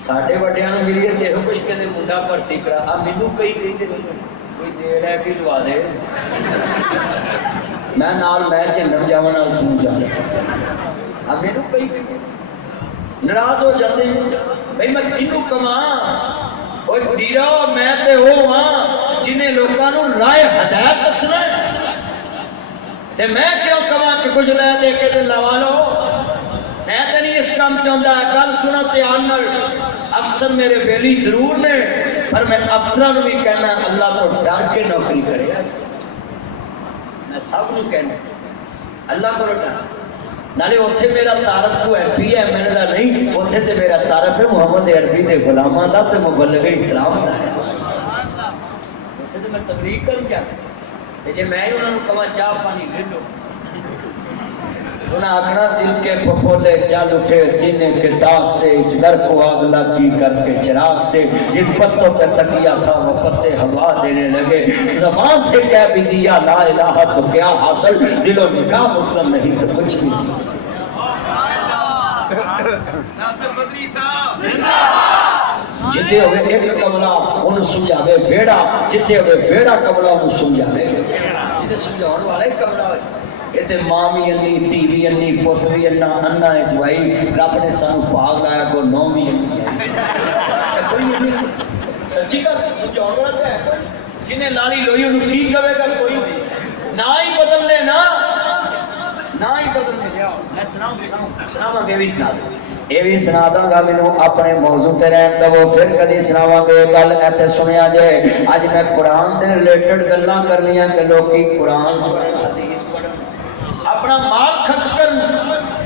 ساڈے وڈیاں نوں ملیے تے ہو کچھ کہندے منڈا بھرتی کرا آ مینوں کئی کہندے کوئی دے لے کے لوا دے میں نال میں چلن جاواں نال تو جا آ مینوں کئی ناراض ہو جاتے ہیں بھئی میں کینوں کماں اوے ڈیرا میں تے او ہاں جنہیں لوکاں نوں راہ ہدایت دسنا ہے تے میں کیوں کماں کہ کچھ لے دے کے تے لوا لو میں تے نہیں اس کام چاہتا ہے گل سنو دھیان نال افسر میرے بیلی ضرور نے پر میں افسراں نوں بھی کہنا اللہ تو ڈر کے نوکری کرے میں سب نوں کہنا اللہ کو ڈر نالے اوتھے میرا تعارف کو ایم پی ہے میں دا نہیں اوتھے تے میرا تعارف ہے محمد عربی دے غلاماں دا تے مبلغ اسلام دا ہے اوتھے تے میں تبلیغ کروں کیا تے جے میں انہاں نوں کہاں چاہ پانی لے لو انہاں آخنا دل کے پھپھولے چل اٹھے سینے کے داغ سے اس گھر کو آگ لگی کر کے چراغ سے جن پتوں پہ تکیا تھا وہ پتے ہوا دینے لگے زبان سے کہہ بھی دیا لا الہ تو کیا حاصل دل و نکاح مسلم نہیں تو کچھ بھی ناصر بدری صاحب جتے ہوئے ایک کملہ انہوں سمجھاوے بیڑا جتے ہوئے بیڑا کملہ انہوں سمجھاوے جتے سمجھاؤن والا ہی کملہ ہوئے یہ تے مامی انی تیوی انی پوتوی انا انا اجوائی رب نے سانو پاگ لایا کو نومی انی سچی کا سمجھاؤن والا تے ہے جنہیں لالی لوئی انہوں کی کبے گا کوئی نہ ہی بدل لے نا نہ ہی بدل لے جاؤ میں سناؤں گے بھی سنا دوں یہ بھی سنا دوں گا میں اپنے موضوع تے رہن دو پھر کدی سناواں گے گل ایتھے سنیا جائے اج میں قرآن دے ریلیٹڈ گلاں کرنیاں کہ لوکی قرآن حدیث پڑھن اپنا مال خرچ کر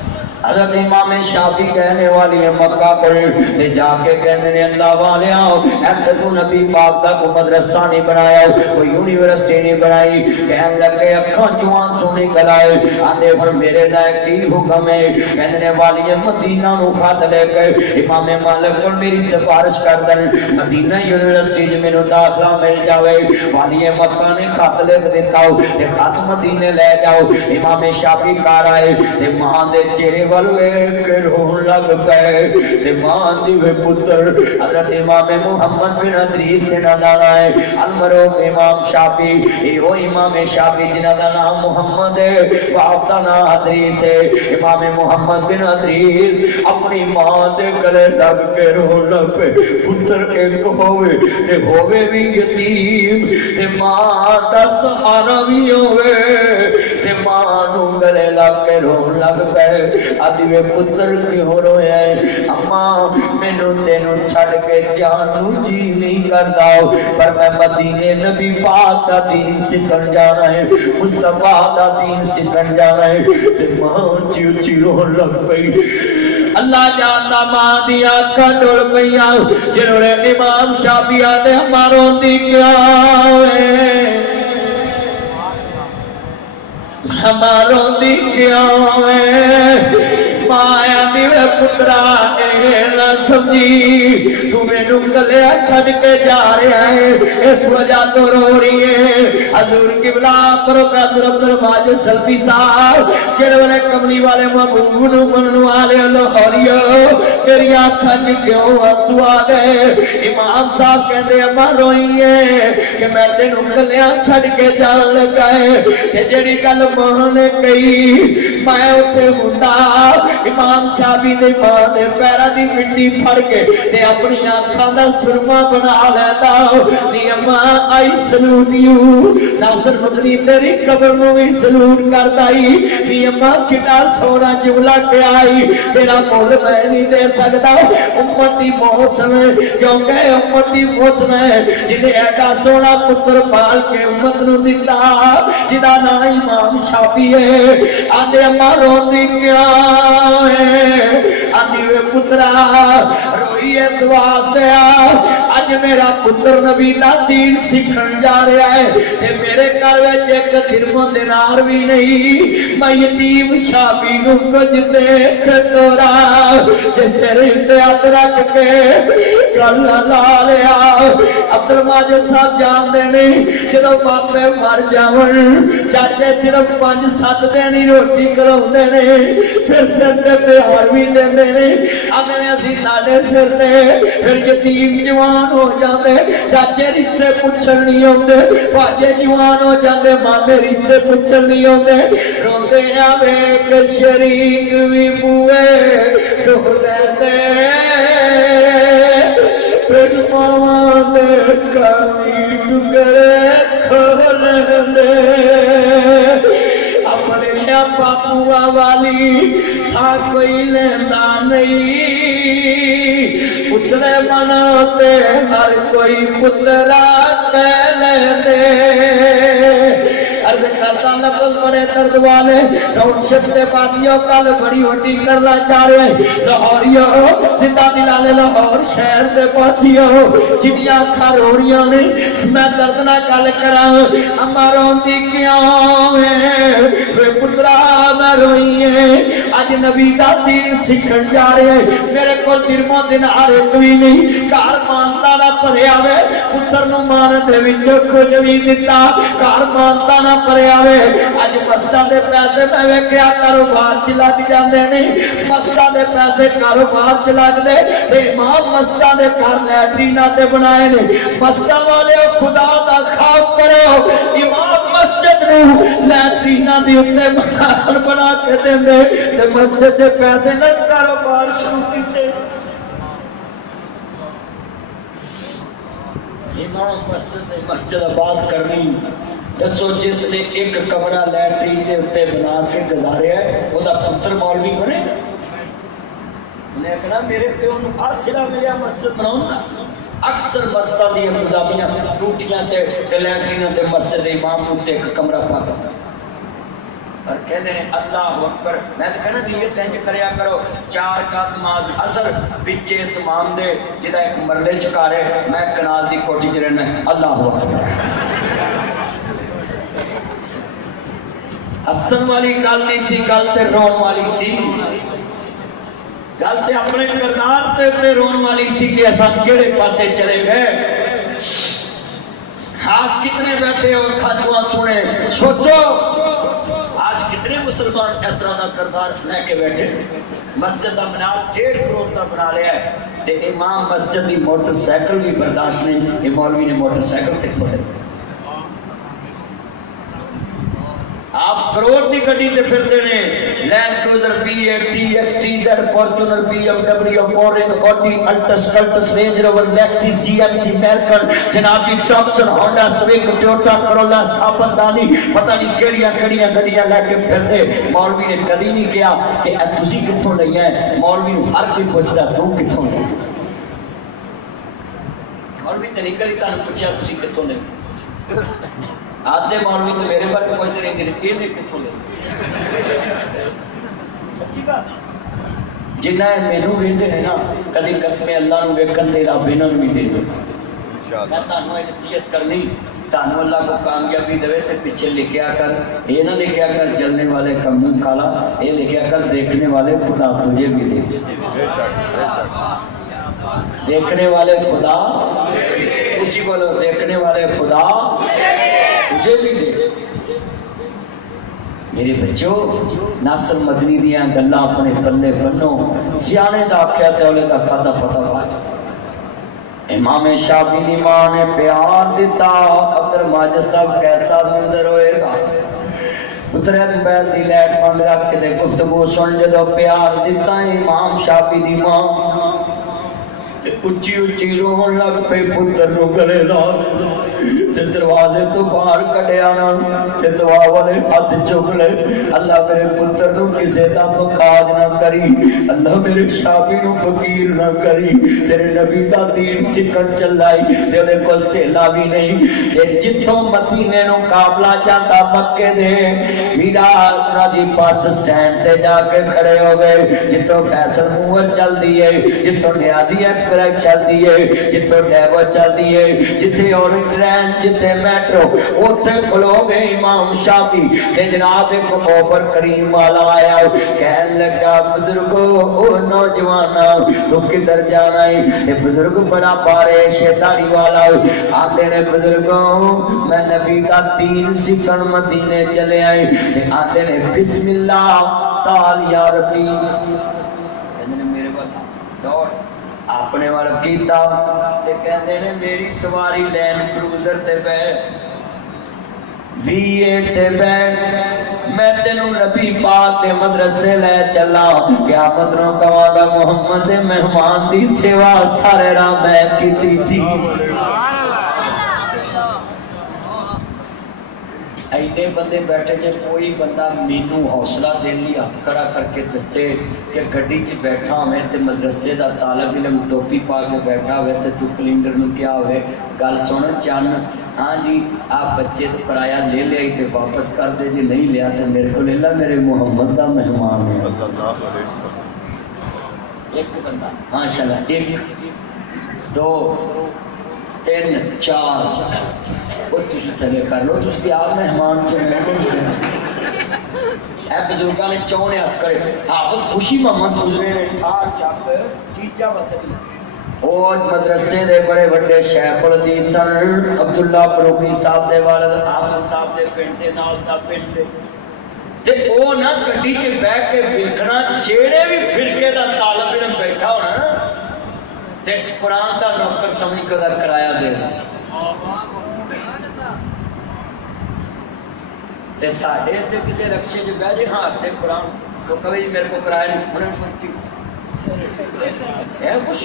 حضرت امام شافعی کہنے والی ہے مکہ پر تے جا کے کہنے نے اللہ والے آؤ ایتھے تو نبی پاک دا کو مدرسہ نہیں بنایا کوئی یونیورسٹی نہیں بنائی کہنے لگے اکھاں چواں سونی کرائے آندے پر میرے لائق کی حکم ہے کہنے نے والی ہے مدینہ نو خط لے کے امام مالک کو میری سفارش کر دن مدینہ یونیورسٹی جو مینوں داخلہ مل جاوے والی ہے مکہ نے خط لکھ دیتا ہو تے خط مدینے لے جاؤ امام شافعی کار آئے تے ماں دے چہرے کے رون لگ گئے تے ماں دیوے پتر حضرت امام محمد بن ادریس سے نانا ہے المرحوم امام شافعی ایو امام شافعی جنہ دا نام محمد ہے باپ دا نام ادریس ہے امام محمد بن ادریس اپنی ماں دے گلے لگ کے رون لگ پے پتر ایک ہوئے بھی یتیم تے ماں دا سہارا بھی ہوئے تے ماں نو گلے لگ کے رون لگ پے آدھوے پتر کیوں رویا ہے اماں مینوں تینوں چھڑ کے جانوں جی نہیں کردا پر میں مدینے نبی پاک دا دین سکھن جانا ہے مصطفیٰ دا دین سکھن جانا ہے تے ماں چیو رون لگ پئی اللہ جانتا ماں دیا آنکھاں ڈول پئیاں جنہوں نے امام شافعی نے ہماروں دی کیا ہے ہماروں دی کیا ہے مایا دیوے پترا اے نہ سمجھی تو میں نو کلیا چھڑ کے جا رہا ہے اس وجہ تو رو رہی ہے حضور قبلہ پروفیسر عبدالماجد سلفی صاحب جنہوں نے کملی والے محبوب نو مننو والے لاہوریو میری آنکھاں چ کیوں آنسو آ گئے امام صاحب کہتے اماں روئی ہے کہ میں تینو کلیا چھڑ کے جان لگا ہے کہ جڑی گل ماں نے کہی میں اوتھے ہوندا امام شافعی دے ماں دے پیراں دی مٹی پھڑ کے تے اپنی آنکھاں دا سرما بنا لیندا نی اماں آئی سلوٹ یو ناصر مدنی تیری قبر نو بھی سلوٹ کردا ای نی اماں کڈا سونا جملہ تے آئی تیرا مول میں نہیں دے سکدا امتی موسم کیونکہ امتی موسم جنہیں ایڈا سونا پتر پال کے امت نو دتا جدا نا امام شافعی ہے آدھے اماں روندی کیا آدھی وے پترا روئی اس واسطے اج میرا پتر نبی دا دین سیکھن جا رہا ہے تے میرے گھر وچ ایک درہم دینار بھی نہیں میں یتیم شافی نو کچھ دیکھ توڑا تے سر تے ہاتھ رکھ کے گل لا لیا عبد الماجد صاحب جان دے نہیں جدوں باپے مر جاون چاچے صرف 5-7 دن ہی روٹی کراوندے نے پھر سر تے پیار بھی دیندے نے اگلے اسی ساڈے سر تے پھر یتیم جوان ہو جاندے چاچے رشتے پوچھن نہیں آندے بھاجے جوان ہو جاندے مامے رشتے پوچھن نہیں آندے روندے آ ویکھ شریک وی بوئے تو لیندے پھر ماواں دے کانی ٹکڑے کھول لیندے اپنے باپوا والی تھا کوئی لیندا نہیں پترے مناتے ہر کوئی پترا کہہ لیندے عرض کرتا لفظ بڑے درد والے ٹاؤن شپ کے پاسیوں کل بڑی وڈی کرنا چاہ رہے لاہوریوں زندہ دلالے لاہور شہر کے پاسیوں جنیاں کھروڑیاں نے میں درد نہ گل کراں اما روندی کیوں ہے پترا میں روئی ہے اج نبی دا دین سیکھن جا رہے ہیں میرے کو درہم دینار ایک بھی نہیں گھر مانتا نہ بھریا وے پتر نو مان دے وچ کچھ بھی دتا گھر مانتا نہ بھریا وے اج مسجداں دے پیسے میں ویکھیا کاروبار چ لگ جاندے نے مسجداں دے پیسے کاروبار چ لگ دے تے امام مسجداں دے گھر لیٹریناں تے بنائے نے مسجداں والے خدا دا خوف کرو امام مسجد نو لیٹریناں دے اوتے مکان بنا کے دیندے تے مسجد دے پیسے نہ کاروبار شروع کیتے امام مسجد آباد کرنی دسو جس نے ایک کمرہ لیٹرین دے اوتے بنا کے گزاریا ہے وہ دا پتر مولوی بنے انہیں کہنا میرے پیو نو حاصلہ ملیا مسجد بناؤں دا اکثر مسجداں دی انتظامیہ ٹوٹیاں تے لیٹریناں تے مسجد امام نو تے ایک کمرہ پا کر اور کہنے ہیں اللہ اکبر میں تو کہنا نیت انج کریا کرو 4 رکعت نماز اثر وچے اس امام دے جدا ایک مرلے چکارے میں کنال دی کوٹھی وچ رہنا اللہ اکبر ہسن والی گل نہیں سی گل تے رون والی سی گل تے اپنے کردار تے رون والی سی کہ اساں کیڑے پاسے چلے گئے آج کتنے بیٹھے ہو کھاچواں سنے سوچو آج کتنے مسلمان اس طرح کا کردار لے کے بیٹھے مسجد کا مینار 1.5 کروڑ کا بنا لیا ہے تے امام مسجد کی موٹر سائیکل بھی برداشت نہیں یہ مولوی نے موٹر سائیکل کتوں لے آپ کروڑ کی گڈی تے پھرتے نے Land Cruiser B80 XTZ Fortuner BMW مورن Audi Altis Cultus Range Rover Lexus GMC میرکن جناب جی Tucson Honda Civic Toyota Corolla سابندانی پتہ نہیں کیڑیاں گڈیاں لے کے پھرتے مولوی نے کدی نہیں کہا کہ تسی کتھوں لئی ہیں مولوی نو ہر کوئی پوچھدا تو کتھوں لئی مولوی تے نہیں کدی تانوں پوچھیا تسی کتھوں لئی آدھے مولوی تو میرے بارے پوچھتے نہیں تھے یہ کتوں لے سچی بات جنہ مینو ویندے ہیں نا کدی قسم اللہ نو ویکھن تے رب انہاں نو بھی دے دے میں تانوں نصیحت کرنی تانوں اللہ کو کامیابی دے تے پیچھے لکھیا کر یہ نہ لکھیا کر جلنے والے کا منہ کالا یہ لکھیا کر دیکھنے والے خدا تجھے بھی دے بے شک دیکھنے والے خدا اونچی بولو دیکھنے والے خدا تجھے بھی دے میرے بچوں ناصر مدنی دیاں گلاں اپنے پلے بنو سیانے دا آکھیا تے اولے دا کھادا پتہ پایا امام شافعی دی ماں نے پیار دیتا عبد الماجد صاحب کیسا منظر ہوئے گا پترے موبائل دی لائٹ بند رکھ کے تے گفتگو سن جدو پیار دیتا امام شافعی دی ماں اچھی اچھی روحن لگ پہ پتر نو گلے لاغ تے دروازے تو باہر کڑے آنا تے دعا والے ہاتھ چک لے اللہ میرے پتر نو کسے دا مقاد نہ کری اللہ میرے شافعی نو فقیر نہ کری تیرے نبی دا دین سکھن چلائی تے دے کول تیلا بھی نہیں تے جتوں مدینے نو قابلہ جاندا مکے دے میرا راجی پاس سٹینڈ تے جا کے کھڑے ہو گئے جتوں فیصل موہر چل دیئے جتوں نیازی ایکسپریس چلتی ہے, جتوں ڈیو چلتی ہے, جتھے اورنج ٹرین, جتھے میٹرو, اوتھے کھلو گے امام شافعی تے جناب ایک اوپر کریم والا آیا کہن لگا بزرگو او نوجوانا تو کدھر جانا ہے؟ یہ بزرگ بڑا بارے شیطانی والا آتے نے بزرگوں میں نبی کا دین سیکھن مدینے چلے آئے آتے نے بسم اللہ تال یا رفیق میرے بتا دوڑ اپنے وال کیتا تے کہندے نے میری سواری لین کروزر تے بیٹھ V8 تے بیٹھ میں تینوں نبی پاک دے مدرسے لے چلا قیامت نو کہاں گا محمد دے مہمان دی سیوا سارے راہ میں کیتی سی. اینے بندے بیٹھے جے کوئی بندہ مینوں حوصلہ دین لی ہاتھ کھڑا کر کے دسے کہ گڈی چ بیٹھا ہوئے تے مدرسے دا طالب علم ٹوپی پا کے بیٹھا ہوئے تے تو کلینڈر نو کیا ہوئے گل سن چن ہاں جی آپ بچے تو پرایا لے لیا تے واپس کر دے جی نہیں لیا تے میرے کو لے لا میرے محمد دا مہمان ہے. ایک بندہ ماشاءاللہ 1 2 3 4 وہ تجھے چلے کر لو تجھے آپ مہمان چلے اے بزرگاں نے چونے ہاتھ کرے حافظ خوشی محمد گزرے نے ٹھار چاک چیچا بتلی او مدرسے دے بڑے بڑے شیخ الحدیث سن عبداللہ بروکی صاحب دے والد احمد صاحب دے پنڈ دے نال دا پنڈ دے تے او نا گڈی چ بیٹھ کے ویکھنا جیڑے بھی فرقے دا طالب علم بیٹھا ہونا تے قرآن دا نوکر سمجھ قدر کرایا دے تے ساڈے تے کسے رکشے جو بیٹھ جے ہاتھ سے قرآن تو کبھی میرے کو کرایا نہیں انہوں نے پوچھی اے کچھ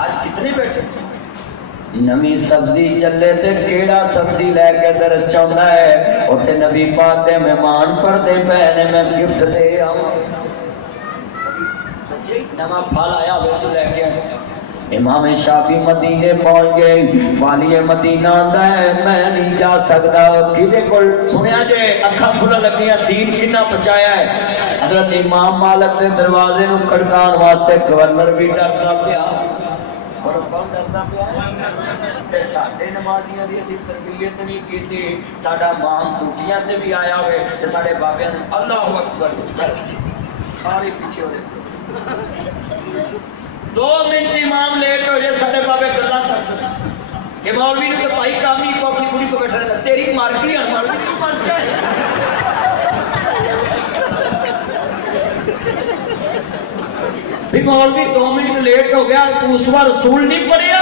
آج کتنے بیٹھے نمی سبزی چلے تے کیڑا سبزی لے کے درس چاہتا ہے اوتھے نبی پاک دے مہمان پڑھتے پہنے میں گفٹ دے آؤں نما پھل آیا ہوئے تو لے کے امام شافعی مدینے پہنچ گئے والی مدینہ آندا ہے میں نہیں جا سکتا کدے کول سنیا جے اکھاں کھلا لگیاں دین کنا بچایا ہے حضرت امام مالک دے دروازے نو کھڑکان واسطے گورنر بھی ڈردا پیا اور کون ڈردا پیا تے ساڈے نمازیاں دی اسی تربیت نہیں کیتی ساڈا مام ٹوٹیاں تے بھی آیا ہوئے تے ساڈے بابیاں نے اللہ اکبر سارے پیچھے ہو گئے 2 منٹ امام لیٹ ہو جائے سارے بابے گلا کرتے کہ مولوی نے تو بھائی کامی کو اپنی بڑی کو بیٹھا رہتا تیری مارکی ہے مولوی کی مارکا ہے بھی مولوی 2 منٹ لیٹ ہو گیا تو اس بار رسول نہیں پڑھیا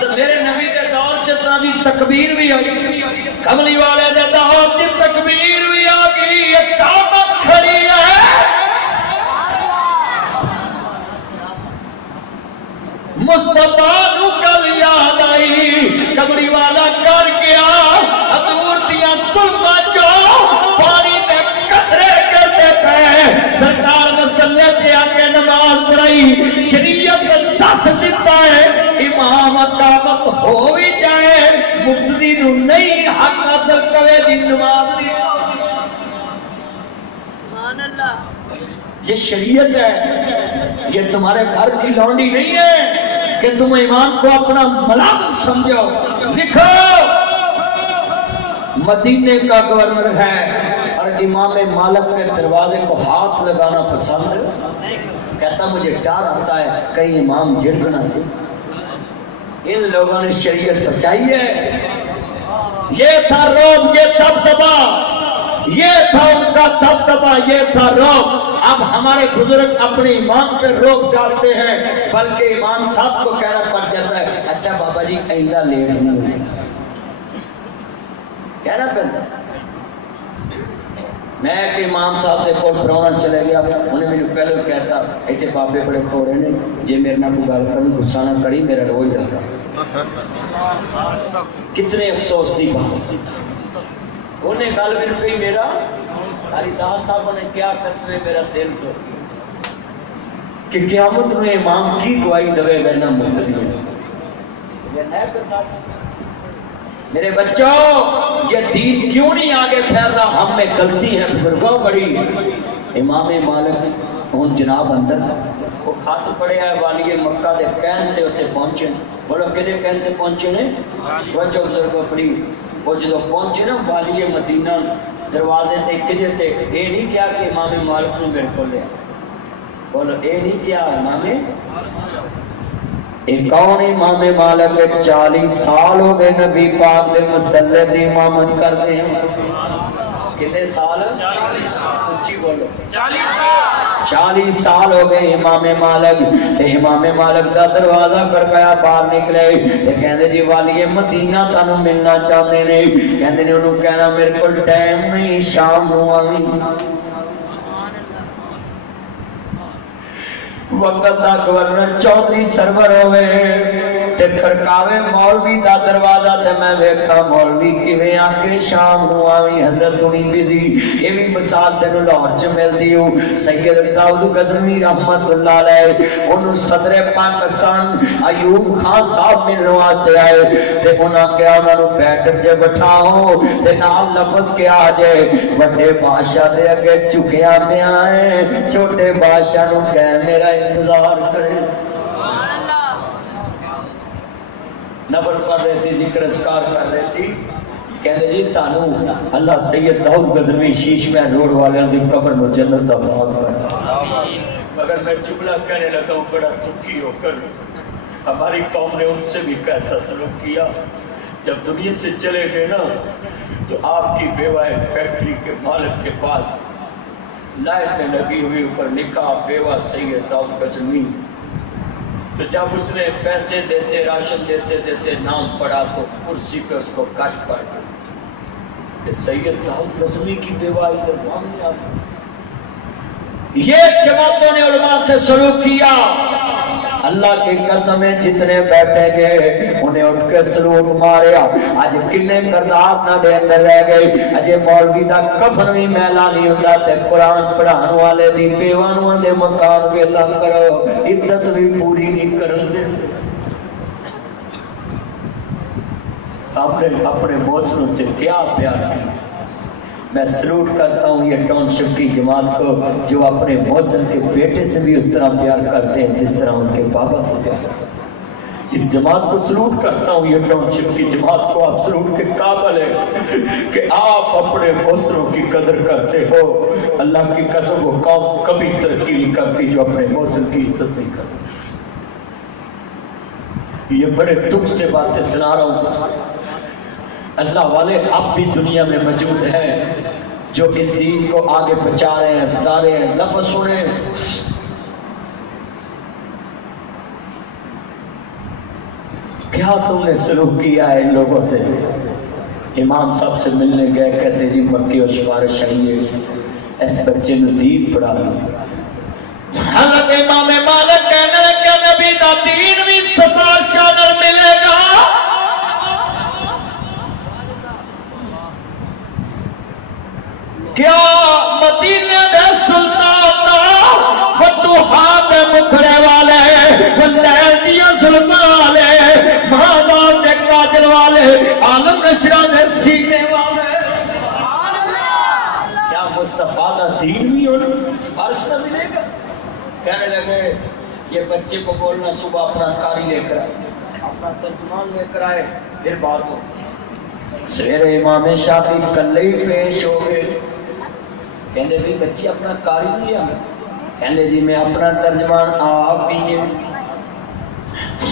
تو میرے نبی کے دور چتنا بھی تکبیر بھی آئی کملی والے دے دور چ تکبیر بھی آ گئی ایک قامت کھڑی ہے مصطفیٰ نو کل یاد آئی کمری والا کر گیا حضور دیا ظلماں چو پانی تے قطرے کرتے پے سرکار مسلے تے آ کے نماز پڑھائی شریعت دس دیتا ہے امام اقامت ہو بھی جائے مقتدی نو نہیں حق حاصل کرے دی نماز نہیں سبحان اللہ یہ شریعت ہے یہ تمہارے گھر کی لونڈی نہیں ہے کہ تم ایمان کو اپنا ملازم سمجھو لکھو مدینے کا گورنر ہے اور امام مالک کے دروازے کو ہاتھ لگانا پسند ہے کہتا مجھے ڈر آتا ہے کہیں امام جڑ نہ دے ان لوگوں نے شریعت بچائی ہے یہ تھا روب یہ دبدبا یہ تھا ان کا دبدبا یہ تھا روب اب ہمارے بزرگ اپنے امام پہ روک ڈالتے ہیں بلکہ امام صاحب کو کہنا پڑ جاتا ہے اچھا بابا جی آئندہ لیٹ نہیں ہوگا کہنا پڑتا میں کہ امام صاحب دے کول پرانا چلے گیا انہیں میرے پہلے کہتا ایتھے بابے بڑے کوڑے نے جے میرے نال کوئی گل کرن غصہ نہ کری میرا روز جاتا کتنے افسوس دی بات انہیں گل میرے کہی میرا علی صاحب نے کیا قسمے میرا دل تو کہ قیامت میں امام کی گواہی دوے گا نہ مقتدی میرے بچوں یہ دین کیوں نہیں آگے پھیل رہا ہم میں غلطی ہے بزرگوں بڑی امام مالک ان جناب اندر وہ خط پڑھیا ہے والی مکہ دے کہن تے اتنے پہنچے. بولو کدے کہن تے پہنچے نے؟ توجہ بزرگو پلیز. وہ جدو پہنچے نا والی مدینہ دروازے تے کدے تے اے نہیں کیا کہ امام مالک نو میرے کو لے. بولو اے نہیں کیا امام ایک کون امام مالک 40 سال ہو گئے نبی پاک دے مسلے دی امامت کرتے ہیں. کتنے سال؟ 40 سال. اونچی بولو. 40 سال ہو گئے امام مالک. تے امام مالک دا دروازہ کھڑکایا باہر نکلے تے کہندے جی والی مدینہ تانوں ملنا چاہندے نے. کہندے نے انہوں کہنا میرے کول ٹائم نہیں شام نو آویں. وقت دا گورنر چودھری سرور ہوئے تے کھڑکاوے مولوی دا دروازہ تے میں ویکھا مولوی کیویں آ کے شام نو آویں. حضرت ہونی بزی اے وی مثال تینوں لاہور چ ملدی ہو. سید داؤد غزنوی رحمت اللہ علیہ انہوں صدر پاکستان ایوب خان صاحب ملنے واسطے آئے تے انہاں کہا انہاں نو بیٹھ کے بٹھاؤ تے نال لفظ کیا جائے بڑے بادشاہ دے اگے جھکیا پیا ہے چھوٹے بادشاہ نو کہہ میرا انتظار کرے. نفل پڑھ رہے سی ذکر اذکار کر رہے سی. کہندے جی تانوں اللہ سید داؤد غزنوی شیش میں روڈ والے دی قبر نو جنت دا باغ بنا. مگر میں جملہ کہنے لگا ہوں بڑا دکھی ہو کر ہماری قوم نے ان سے بھی کیسا سلوک کیا. جب دنیا سے چلے گئے نا تو آپ کی بیوہ فیکٹری کے مالک کے پاس لائٹ میں لگی ہوئی اوپر لکھا بیوہ سید داؤد غزنوی. تو جب اس نے پیسے دیتے راشن دیتے دیتے نام پڑھا تو کرسی پہ اس کو کش پڑ گیا کہ سید داؤد غزنوی کی بیوہ ادھر مانگنے آ گئی. یہ جماعتوں نے علماء سے سلوک کیا. اللہ کی قسم ہے جتنے بیٹھے گئے انہیں اٹھ کے سلوک ماریا. آج کنے کردار نہ دے اندر رہ گئے. اجے مولوی دا کفن بھی میلا نہیں ہوتا تے قرآن پڑھان والے دی بیوانوں دے مکان ویلا کرو عزت بھی پوری نہیں کرن دے. اپنے محسنوں سے کیا پیار کیا. میں سلوٹ کرتا ہوں یہ ٹاؤن شپ کی جماعت کو جو اپنے محسن کے بیٹے سے بھی اس طرح پیار کرتے ہیں جس طرح ان کے بابا سے پیار کرتے ہیں. اس جماعت کو سلوٹ کرتا ہوں یہ ٹاؤن شپ کی جماعت کو. آپ سلوٹ کے قابل ہیں کہ آپ اپنے محسنوں کی قدر کرتے ہو. اللہ کی قسم وہ قوم کبھی ترقی نہیں کرتی جو اپنے محسن کی عزت نہیں کرتی. یہ بڑے دکھ سے باتیں سنا رہا ہوں. اللہ والے اب بھی دنیا میں موجود ہیں جو اس دین کو آگے پہنچا رہے ہیں بتا رہے ہیں. لفظ سنیں کیا تم نے سلوک کیا ہے ان لوگوں سے. امام صاحب سے ملنے گئے کہتے جی مکی اور سفارش آئیے ایسے بچے نے دین پڑھا دیا. حضرت امام مالک کہنے لگے نبی دا دین بھی سفارش نال ملے گا. کیا مدینے دے سلطان دا فتوحات مکھڑے والے بندے دیا ظلم والے مہاں دے کاجل والے عالم نشرہ دے سینے والے کیا مصطفیٰ دا دین بھی انہیں سفارش نہ ملے گا. کہنے لگے یہ بچے کو بولنا صبح اپنا کاری لے کر آئے اپنا ترجمان لے کر آئے پھر بات ہو. سویرے امام شافعی کلے ہی پیش ہو گئے. کہندے بھی بچے اپنا کاری لیا. کہندے جی میں اپنا ترجمان آپ ہی ہیں.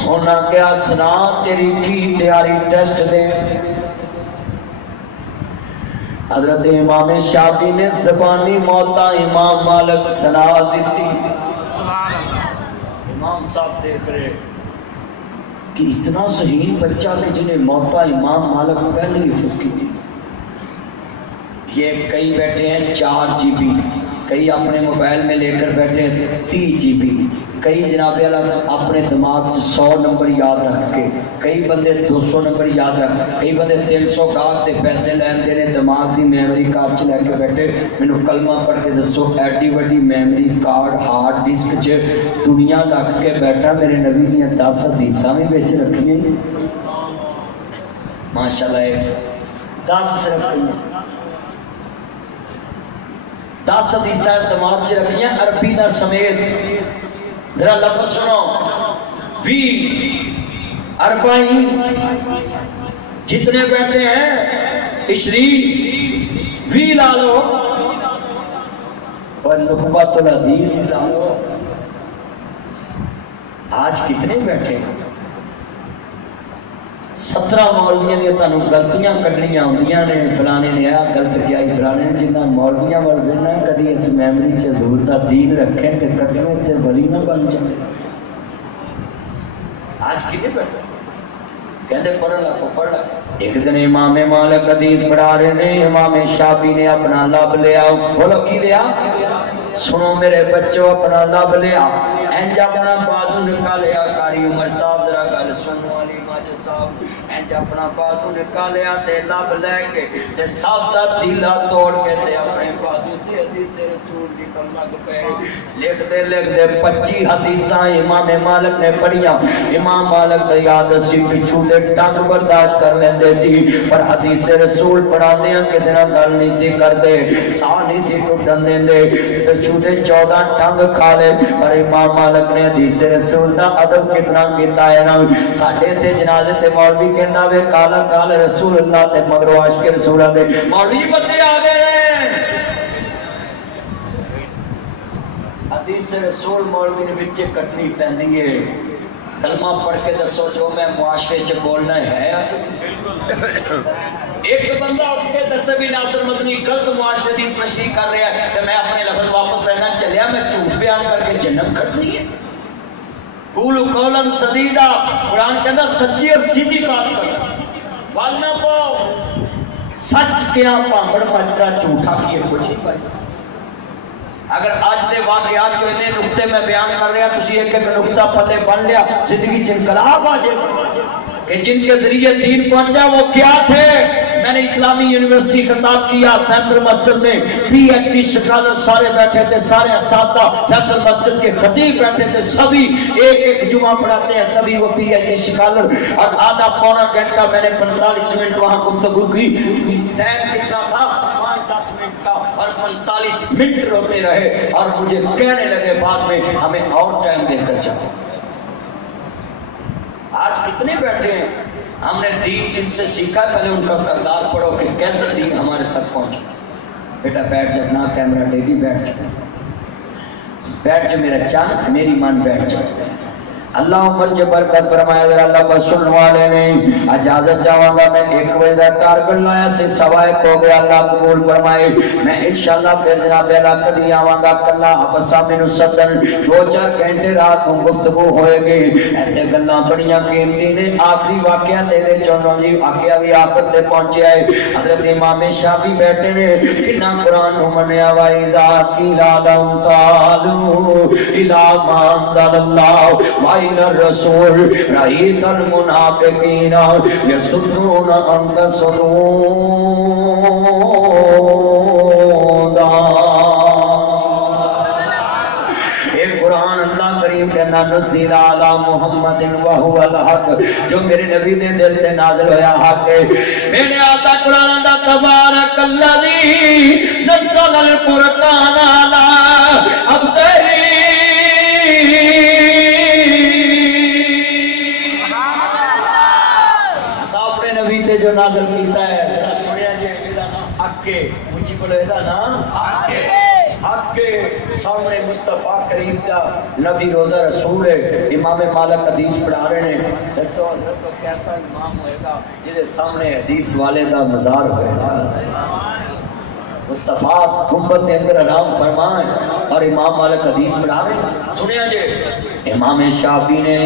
انہاں کیا سنا تیری کی تیاری ٹیسٹ دے. حضرت امام شافعی نے زبانی موتا امام مالک سنا دیتی. امام صاحب دیکھ رہے کہ اتنا ذہین بچہ کہ جنہیں موتا امام مالک پہلے ہی حفظ کی تھی. یہ کئی بیٹھے ہیں 4 GB کئی اپنے موبائل میں لے کر بیٹھے 30 GB کئی جناب اپنے دماغ 100 نمبر یاد رکھ کے کئی بندے 200 نمبر یاد رکھ کئی بندے 300 کارڈ سے پیسے لین دینے دماغ دی میموری کارڈ چ لے کے بیٹھے. مینوں کلمہ پڑھ کے دسو ایڈی وڈی میموری کارڈ ہارڈ ڈسک چ دنیا رکھ کے بیٹھا میرے نبی دیاں 10 حدیثاں بھی وچ رکھیاں ماشاءاللہ. 10 صرف 10 حدیثاں دماغ چ رکھیاں عربی دا سمیت. ذرا لفظ سنو، وی اربعین جتنے بیٹھے ہیں، عشرین وی لا لو اور نخبۃ الحدیث لا لو۔ آج کتنے بیٹھے ہیں؟ 17 مولویاں دی تانوں غلطیاں کڈنیاں ہوندیاں نے، فلانے نے آ غلط کیا، فلانے نے جنہ مولویاں ول وینا کدی اس میموری چ حضور دا دین رکھے تے قسمیں تے ولی نہ بن جائے۔ آج کتنے بیٹھے کہتے پڑھ لا پڑھ لا۔ ایک دن امام مالک حدیث پڑھا رہے نے، امام شافعی نے اپنا لب لیا، بولو کی لیا؟ سنو میرے بچوں، اپنا لب لیا، انج اپنا بازو نکالیا، قاری عمر صاحب ذرا گل سنو، علی ماجد صاحب انج اپنا بازو نکالیا تے لب لے کے تے سادہ تیلا توڑ کے تے اپنے بازو تے حدیث رسول دی کم لگ پے، لکھ دے 25 حدیثاں امام مالک نے پڑھیاں۔ امام مالک دی عادت سی پچھو دے ٹنگ برداشت کر لیندے سی، پر حدیث رسول پڑھاندیاں کسے نال گل نہیں سی کردے، ساہ نہیں سی ٹوٹن دیندے، پچھو دے 14 ٹنگ کھا لے، پر امام مالک نے حدیث رسول دا ادب کتنا کیتا ہے نا۔ ساڈے تے جنازے تے مولوی کہندا وے کالا کال رسول اللہ تے مگرو عاشق رسول دے مولوی بندے آ گئے ہیں۔ حدیث رسول مولوی نے وچ کٹنی پیندی ہے۔ کلمہ پڑھ کے دسو جو میں معاشرے چ بولنا ہے۔ ایک بندہ اٹھ کے دسے بھی ناصر مدنی غلط معاشرے دی تشریح کر رہا ہے تو میں اپنے لفظ واپس رہنا چلیا، میں جھوٹ بیان کر کے جنت کھٹنی ہے۔ قولوا قولا سدیدا، قرآن کہتا سچی اور سیدھی بات کرو، وال نہ پاؤ، سچ کیا پامڑ مچدا جھوٹا کیے کوئی نہیں پائے۔ اگر آج دے واقعات جو انہیں نقطے میں بیان کر رہا تسی ایک ایک نقطہ پلے بن لیا، زندگی چ انقلاب آ جائے کہ جن کے ذریعے دین پہنچا وہ کیا تھے۔ میں نے اسلامی یونیورسٹی خطاب کیا فیصل مسجد میں، پی ایچ ڈی سکالر سارے بیٹھے تھے، سارے اساتذہ فیصل مسجد کے خطیب بیٹھے تھے، سبھی ایک ایک جمعہ پڑھاتے ہیں، سبھی وہ پی ایچ ڈی سکالر، اور آدھا پونا گھنٹہ میں نے 45 منٹ وہاں گفتگو کی۔ ٹائم کتنا تھا؟ 5-10 منٹ کا، اور 45 منٹ روتے رہے اور مجھے کہنے لگے بعد میں ہمیں اور ٹائم دے کر جاؤ۔ آج کتنے بیٹھے ہیں؟ ہم نے دین جن سے سیکھا، پہلے ان کا کردار پڑھو کہ کیسے دین ہمارے تک پہنچا۔ بیٹا بیٹھ جا، اپنا کیمرہ ڈیگی بیٹھ جا، بیٹھ جا میرا چاند، میری من بیٹھ جا۔ اللہ عمر جو برکت فرمایا، ذرا اللہ بس سننے والے نے اجازت چاہوں گا، میں 1 بجے کا ٹارگٹ لایا سے 1:15 ہو گیا، اللہ قبول فرمائے۔ میں انشاءاللہ پھر جناب اللہ کدی آواں گا، کلا افسا مینوں سدن 2-4 گھنٹے رات کو گفتگو ہوئے گی، ایتھے گلاں بڑیاں قیمتی نے۔ آخری واقعہ دے چلو جی، واقعہ بھی آخر تے پہنچیا ہے۔ حضرت امام شافعی بیٹھے نے، کنا قرآن نو منیا، وَإِذَا قِيلَ لَهُمْ تَعَالُوا إِلَىٰ مَا أَنزَلَ اللَّهُ وَإِلَى الرَّسُولِ رَأَيْتَ الْمُنَافِقِينَ يَصُدُّونَ عَنكَ صُدُودًا۔ ایک قرآن اللہ کریم کے نازل علی محمد وهو الحق، جو میرے نبی دے دل تے نازل ہویا حق ہے۔ میرے آتا قرآن دا تبارک الذی نزل القرآن علی عبدہ جو نازل کیتا ہے، ذرا سنیا جی، ایدا نا حق کے اونچی بولو، ایدا نا حق کے سامنے مصطفیٰ کریم دا نبی روزہ رسول ہے۔ امام مالک حدیث پڑھا رہے ہیں، دسو حضرت کو کیسا امام ہوئے گا جس سامنے حدیث والے دا مزار ہوئے گا۔ مصطفیٰ گنبد کے اندر آرام فرمائیں اور امام مالک حدیث پڑھا رہے ہیں۔ سنیا جی، امام شافعی نے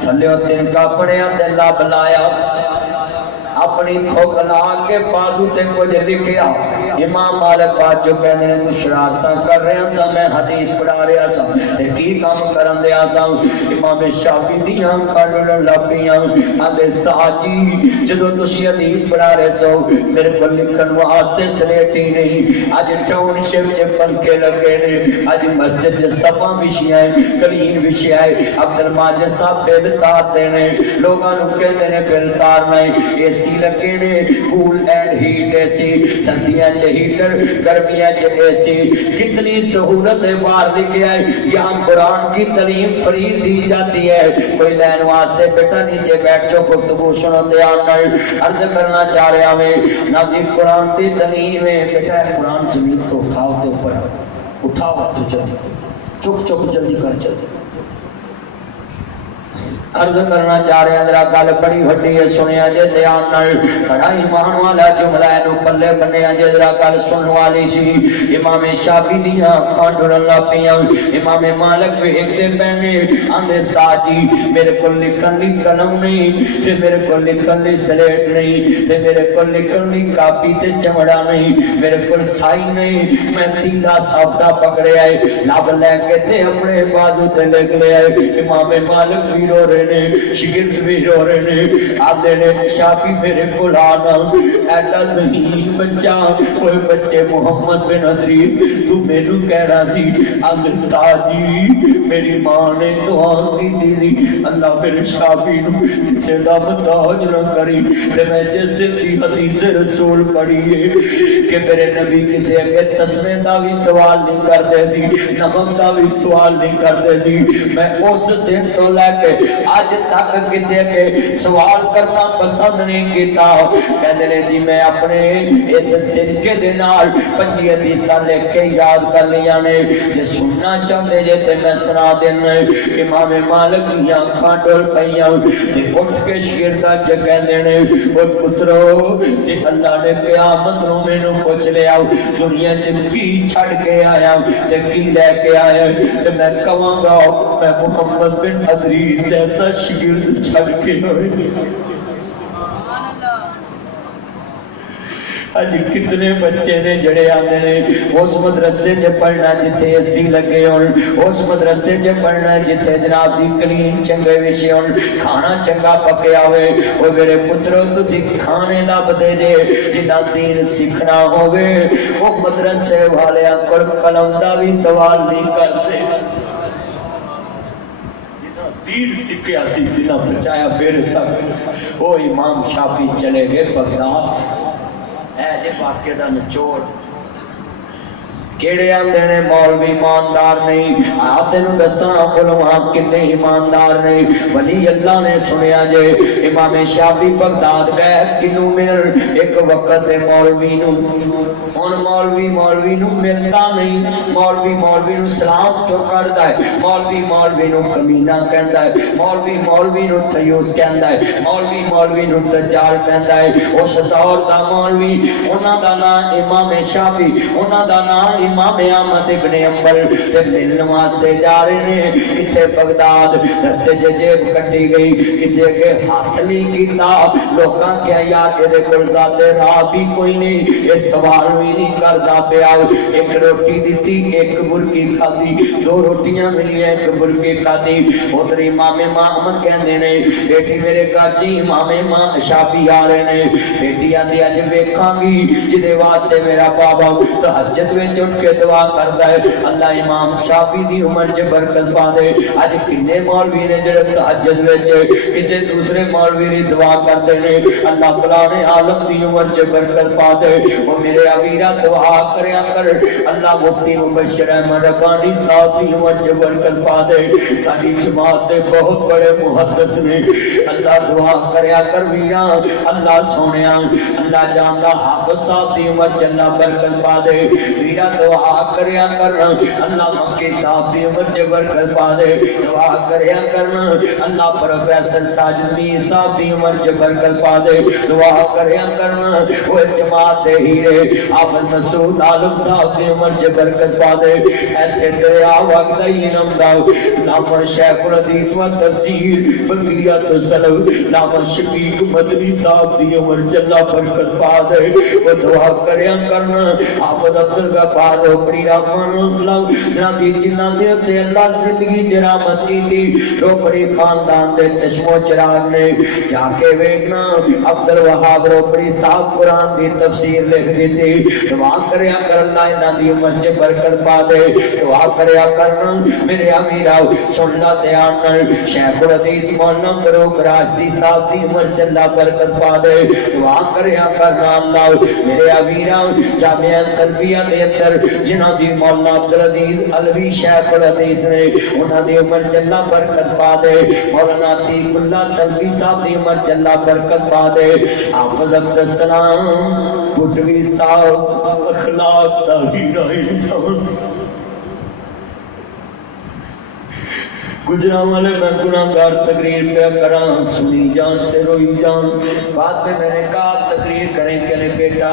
تھلے تن کا پڑھیا تے لب لایا، اپنی تھوک لا کے بازو تے کچھ لکھیا۔ امام مالک بات جو کہنے تو شرارتاں کر رہے ہیں سا، میں حدیث پڑھا رہا سا تے کی کام کرن دیا سا۔ امام شافعی دیاں کھڑن لپیاں آدھے استاد جی جدو تسی حدیث پڑھا رہے سو میرے کو لکھن واسطے سلیٹی نہیں اج ٹاؤن شپ کے پنکھے لگے نے اج مسجد سے صفاں بچھیاں کلین بچھیا ہے عبد الماجد صاحب بل تارتے نے لوگاں نوں کہندے نے بل تارنا اے سی لگے نے کول اینڈ ہیٹ اے سی سردیاں چ ہیٹر گرمیاں چ اے سی کتنی سہولت ہے باہر لکھا ہے یہاں قرآن کی تعلیم فری دی جاتی ہے کوئی لین واسطے بیٹا نیچے بیٹھ جو گفتگو سنو دھیان نال عرض کرنا چاہ رہا میں نازل قرآن کی تعلیم ہے بیٹا قرآن زمین تو اٹھاؤ تو اوپر اٹھاؤ تو جلدی چک چک جلدی کر جلدی عرض کرنا چاہ رہے ہیں ذرا گل بڑی وڈی ہے سنیا جے دھیان نال بڑا ایمان والا جملہ ہے نو پلے بنیا جے ذرا گل سن والی سی امام شافعی دیاں اکھاں ڈرن لگ پیاں امام مالک بھی ایک دے پہنے آندے ساجی میرے کو لکھن دی قلم نہیں تے میرے کو لکھن دی سلیٹ نہیں تے میرے کو لکھن دی کاپی تے چمڑا نہیں میرے کو سائی نہیں میں تیلا سابدہ پکڑیا ہے لب لے کے تے اپنے بازو تے لکھ لیا ہے امام مالک بھی رو رہے نے شگرد بھی رو رہے نے آدھے نے شافعی میرے کو لانا ایڈا ذہین بچہ کوئی بچے محمد بن ادریس تو میرے کہہ رہا سی آدھے جی میری ماں نے دعا کی دی سی اللہ میرے شافعی نو کسے دا محتاج نہ کری تے میں جس دل دی حدیث رسول پڑھی ہے کہ میرے نبی کسے اگے تسمے دا بھی سوال نہیں کرتے سی نمک دا بھی سوال نہیں کرتے سی میں اس دن تو لے کے آج تک کسی کے سوال کرنا پسند نہیں کیتا کہنے لے جی میں اپنے اس تنکے دے نال 5 حدیثاں لکھ کے یاد کر لیا نے جے سننا چاہتے جے تے میں سنا دینا امام مالک دیاں اکھاں ڈول پیاں تے اٹھ کے شگردا چ کہندے نے او پترو جے اللہ نے قیامت نوں مینوں پوچھ لیا دنیا چ کی چھڑ کے آیا تے کی لے کے آیا تے میں کہاں گا میں محمد بن ادریس جیسا شگرد چھڑ کے ہوئے آج کتنے بچے نے جڑے آتے نے اس مدرسے جے پڑھنا جتے اسی لگے ہون اس مدرسے جے پڑھنا جتے جناب جی کلین چنگے وشے ہون کھانا چنگا پکیا ہوئے وہ میرے پترو تسی کھانے لب دے جے جنہ دین سیکھنا ہوئے وہ مدرسے والے کل قلم دا بھی سوال نہیں کرتے دین سکھیا سی جنہ بچایا میرے تک وہ امام شافعی چلے گئے بغداد اے جے واقعے دا نچوڑ کیڑے آندے نے مولوی ایماندار نہیں آپ تینوں دساں علماء کنے ایماندار نہیں ولی اللہ نے سنیا جے امام شافعی بغداد گئے کنوں مل ایک وقت مولوی نو ان مولوی نو ملتا نہیں مولوی نو سلام چو کردا ہے مولوی نو کمینہ کہندا ہے مولوی نو تیوس کہندا ہے مولوی نو دجال کہندا ہے اس دور دا مولوی انہاں دا نام امام شافعی انہاں دا نام امام احمد ابن حنبل تے ملن واسطے جا رہے ہیں کتے بغداد رستے چ جیب کٹی گئی کسی کے ہاتھ نہیں کیتا لوکاں کیا یار اے کول ذات راہ بھی کوئی نہیں اے سوال بھی نہیں کردا پیا ایک روٹی دتی ایک برکی کھادی 2 روٹیاں ملی ایک برکی کھادی ادھر امام احمد کہندے نے بیٹی میرے کاچی امام شافعی آ رہے نے بیٹی آندی اج ویکھاں گی جدے واسطے میرا بابا تہجد وچ اٹھ کے دعا کردا ہے اللہ امام شافعی دی عمر چ برکت پا دے اج کنے مولوی نے جڑے تہجد وچ کسے دوسرے مولوی دی دعا کردے نے اللہ فلانے عالم دی عمر چ برکت پا دے او میرے امیرا دعا کریا کر اللہ مفتی مبشر احمد ربانی صاحب دی عمر چ برکت پا دے ساری جماعت دے بہت بڑے محدث نے اللہ دعا کریا کر ویرا اللہ سونیا اللہ جاندا حافظ صاحب دی عمر چ اللہ برکت پا دے ویرا دعا کریا کر اللہ مکی صاحب دی عمر چ برکت پا دے دعا کریا کر اللہ پروفیسر ساجد میر صاحب دی عمر چ برکت پا دے دعا کریا کرنا وہ جماعت دے ہیرے حافظ مسعود عالم صاحب دی عمر چ برکت پا دے ایتھے دریا وگدا ہی نمدا نام شیخ الحدیث و تفسیر بقیت السلف نام شفیق مدنی صاحب دی عمر چ اللہ برکت پا دے وہ دعا کریا کرنا حافظ عبدالغفار روپڑی رحمان اللہ جناب جنہ دے اللہ زندگی جرامت کی تھی روپڑی خاندان دے چشموں چراغ نے جا کے ویکنا عبدالوہاب روپڑی صاحب قرآن دی تفسیر لکھ دی تھی دعا کریا کر اللہ انہاں دی عمر چ برکت پا دے دعا کریا کرنا میرے امیرا سن لا دھیان شیخ الحدیث مولانا فاروق راشدی صاحب دی عمر چ اللہ برکت پا دے دعا کریا کرنا اللہ میرے امیرا جامعہ سلفیہ دے اندر جنہاں دی مولانا عبدالعزیز علوی شیخ الحدیث نے انہاں دی عمر چ اللہ برکت پا دے مولانا عتیق اللہ سلفی صاحب دی عمر چ اللہ برکت پا دے حافظ عبدالسلام بٹوی صاحب اخلاق دا ہیرا انسان گجرا والے میں گناہگار تقریر پہ کراں سنی جان تے روئی جان بعد میں نے کہا تقریر کریں کہ بیٹا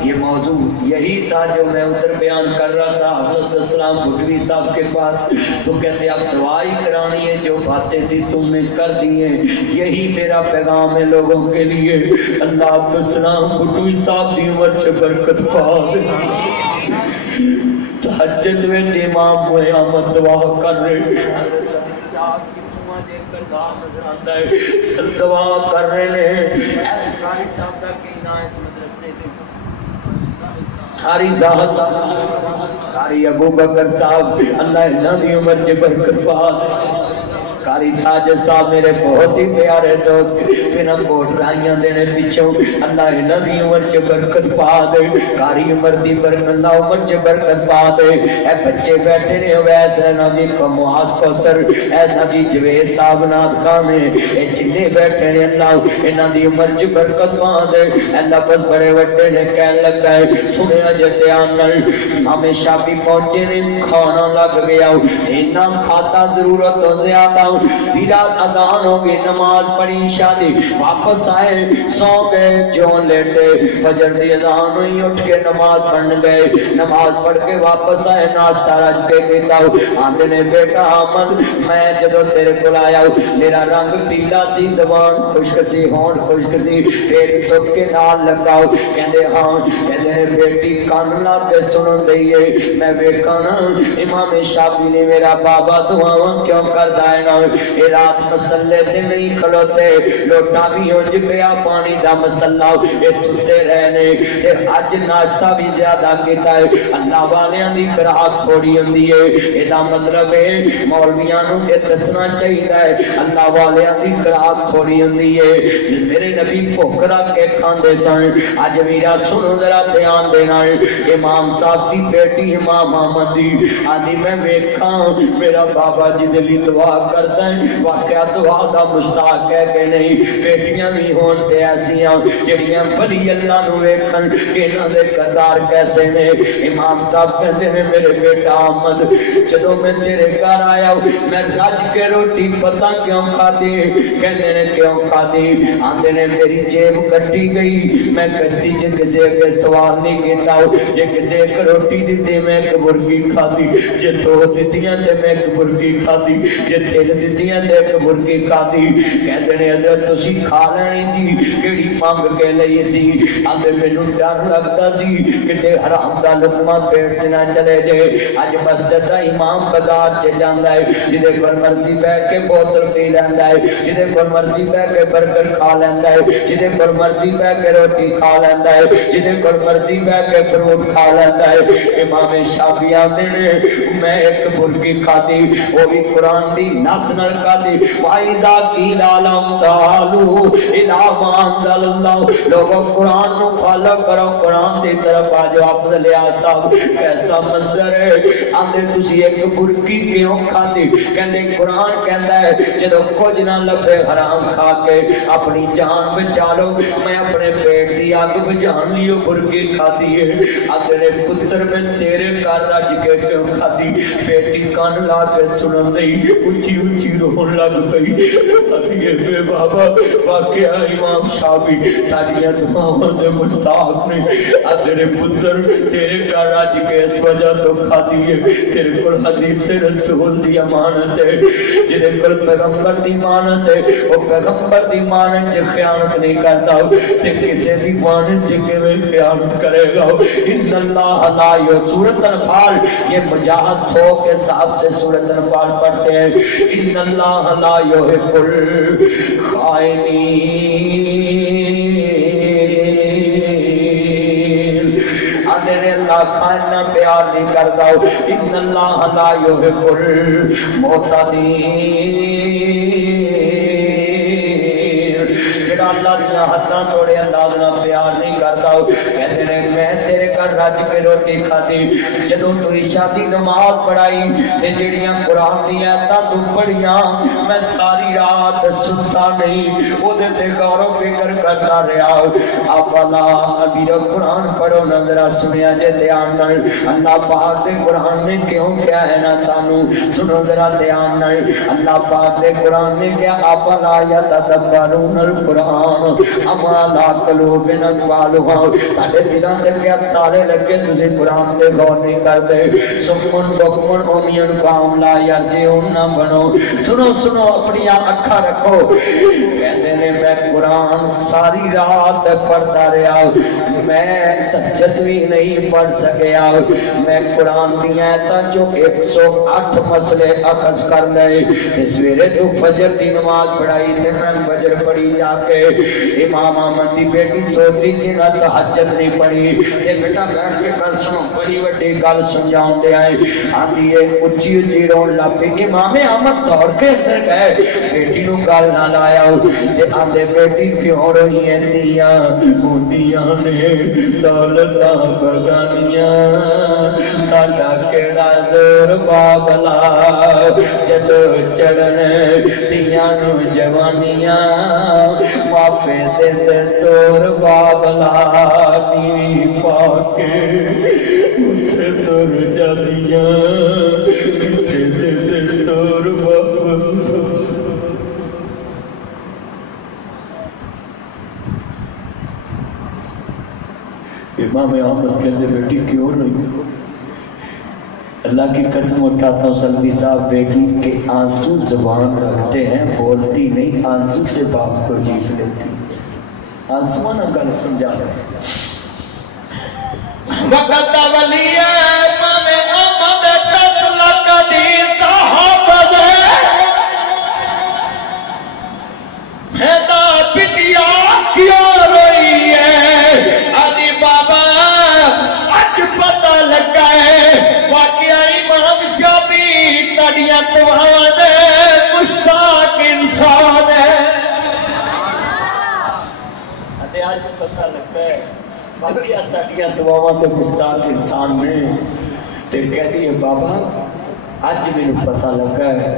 یہ موضوع یہی تھا جو میں ادھر بیان کر رہا تھا حضرت السلام بھٹوی صاحب کے پاس تو کہتے اب دعائی کرانی ہے جو باتیں تھی تم نے کر دی ہیں یہی میرا پیغام ہے لوگوں کے لیے اللہ عبدالسلام بھٹوی صاحب دی عمر چ برکت پا دے تہجد میں امام محمد دعا کر رہے دعا کر رہے ہیں قاری صاحب کا کہنا ہے اس مدرسے قاری صاحب قاری ابو بکر صاحب اللہ انہاں دی عمر چ برکت پا قاری ساجد صاحب میرے بہت ہی پیارے دوست بنا کوٹ رائیاں دینے پیچھوں اللہ انہاں دی عمر چ برکت پا دے قاری عمر دی برکت اللہ عمر چ برکت پا دے اے بچے بیٹھے نے ویس ہے نبی کو معاذ کو سر اے نبی جوید صاحب نات کامے اے جنے بیٹھے نے اللہ انہاں دی عمر چ برکت پا دے اللہ بس بڑے وڈے نے کہن لگا ہے سنیا جے دھیان نال امام شافعی پہنچے نے کھانا لگ گیا اتنا کھاتا ضرورت ہو زیادہ بیرات اذان ہو گئی نماز پڑھی شادی واپس آئے سو گئے جو لیٹے فجر دی اذان ہوئی اٹھ کے نماز پڑھنے گئے نماز پڑھ کے واپس آئے ناشتہ رج کے کہتا ہوں آندے نے بیٹا احمد میں جدو تیرے کو آیا میرا رنگ پیلا سی زبان خشک سی ہون خشک سی تیری سب کے نال لگاؤ کہندے ہاں کہندے بیٹی کان لا کے سنن دئیے میں ویکھاں نا امام شافعی نے میرا بابا دعاواں کیوں کردا ہے نا اے رات مسلے تے نہیں کھلوتے لوٹا بھی ہونج پیا پانی دا مسلہ اے ستے رہنے تے اج ناشتہ بھی زیادہ کیتا ہے اللہ والیاں دی خوراک تھوڑی ہوندی ہے اے دا مطلب ہے مولویاں نوں اے دسنا چاہیے ہے اللہ والیاں دی خوراک تھوڑی ہوندی ہے میرے نبی بھوک رکھ کے کھاندے سن اج میرا سنو ذرا دھیان دینا امام صاحب دی بیٹی امام احمد دی آدھی میں ویکھاں میرا بابا جی دے لئی دعا کردا ہے واقعہ دعا دا مشتاق ہے کہ نہیں بیٹیاں بھی ہون تے ایسیاں جڑیاں ولی اللہ نو ویکھن کہ انہاں دے کردار کیسے نے امام صاحب کہندے نے میرے بیٹا احمد جدوں میں تیرے گھر آیا میں رج کے روٹی پتہ کیوں کھادی کہندے نے کیوں کھادی آندے نے میری جیب کٹی گئی میں کشتی چ کسے کے سوال نہیں کیتا جے کسے ایک روٹی دتی میں ایک مرغی کھادی جے دو دتیاں تے میں ایک مرغی کھادی جے تین دتیاں تے ایک مرغی کھادی کہندے نے حضرت تسی کھا لینی سی کیڑی منگ کے لئی سی آندے مینوں ڈر لگدا سی کہ تے حرام دا لقمہ پیٹ نہ چلے جائے اج مسجد دا امام بازار چ جاندا ہے جدے کول مرضی بیٹھ کے بوتل پی لیندا ہے جدے کول مرضی بیٹھ کے برگر کھا لیندا ہے جدے کول مرضی بیٹھ کے روٹی کھا لیندا ہے جدے کول مرضی بیٹھ کے فروٹ کھا لیندا ہے امام شافعی آندے نے میں ایک مرغی کھادی وہ بھی قرآن دی نس نال کھادی وَإِذَا قِيلَ لَهُمْ تَعَالُوا إِلَىٰ مَا أَنزَلَ اللہ لوگوں قرآن کو فالو کرو قرآن دی طرف آ جاؤ افضل صاحب کیسا منظر ہے آندے تسی ایک برکی کیوں کھاندی کہندے قرآن کہندا ہے جدو کچھ نہ لبے حرام کھا کے اپنی جان بچا لو میں اپنے پیٹ دی آگ بجھان لیو برکی کھادی ہے اگلے پتر میں تیرے گھر رج کے کیوں کھادی بیٹی کان لا کے سنن دئی اونچی اونچی رون لگ پئی کھادی ہے بے بابا واقعہ امام شافعی تاڑیاں دعاواں دے مستحق نے اگلے پتر تیرے گھر رج کے اس وجہ تو کھادی ہے تیرے کول حدیث رسول دی امانت ہے جدے کول پیغمبر دی امانت ہے وہ پیغمبر دی امانت چ خیانت نہیں کرتا تے کسے دی امانت چ کیویں خیانت کرے گا ان اللہ لا سورۃ انفال یہ مجاہد تھو کے صاحب سے سورۃ انفال پڑھتے ہیں ان اللہ لا یحب الخائنین اللہ خائنہ پیار نہیں کرتا ان اللہ لا یحب المعتدین جڑا اللہ دیا حداں توڑے اللہ نہ پیار نہیں کرتا کہتے ہیں میں تیرے گھر رج کے روٹی کھاتی جدوں تو عشاء دی نماز پڑھائی تے جڑیاں قرآن دی آیتاں تو پڑھیاں میں ساری رات ستا نہیں او دے تے غور و فکر کرتا رہا افلا ابھی قرآن پڑھو نظر سنیا جے دھیان نال اللہ پاک دے قرآن نے کیوں کیا ہے نا تانو سنو ذرا دھیان نال اللہ پاک دے قرآن نے کیا افلا یتدبرون القرآن اما لا قلوب اقفالها تاڑے دلاں تے کیا تارے لگے تسی قرآن دے غور نہیں کرتے سکمن فکمن امیون قوم لا یرجعون نہ بنو سنو سنو اپنی اکھاں رکھو کہتے نے میں قرآن ساری رات پڑھتا رہا میں تہجد بھی نہیں پڑھ سکیا میں قرآن دی آیتاں جو 108 مسئلے اخذ کر لے سویرے تو فجر دی نماز پڑھائی تے میں فجر پڑھی جا کے امام احمد دی بیٹی سودری سی نہ تہجد نہیں پڑھی تے بیٹا بیٹھ کے کر سنو بڑی وڈی گل سمجھاؤں دے آئے آندی ہے اچھی اچھی رون لاپی امام احمد دوڑ کے اندر گئے بیٹی نو گل نہ لایا تے آندے بیٹی کیوں رہی ہیں دیاں ہوندیاں نے دولتاں بگانیاں ساڈا کیڑا زور بابلا جدو چڑھن دیاں نو جوانیاں واپے دے تور بابلا نیوی پاکے اٹھے تور جادیاں اٹھے دے تور بابلا امام احمد کہتے بیٹی کیوں نہیں اللہ کی قسم اٹھاتا ہوں سلمی صاحب بیٹی کے آنسو زبان رکھتے ہیں بولتی نہیں آنسو سے باپ کو جیت لیتی آنسو نہ گل سمجھا وقت ولی امام احمد تسلا کدی صحابہ میدا پٹیا کیوں روئی ہے آدھی بابا اج پتہ لگا ہے واقعہ امام شافعی تڑیاں دعاواں دے مشتاق انسان ہے ادے اج پتہ لگا ہے واقعہ تڑیاں دعاواں دے مشتاق انسان نے تے کہدی ہے بابا اج مینوں پتہ لگا ہے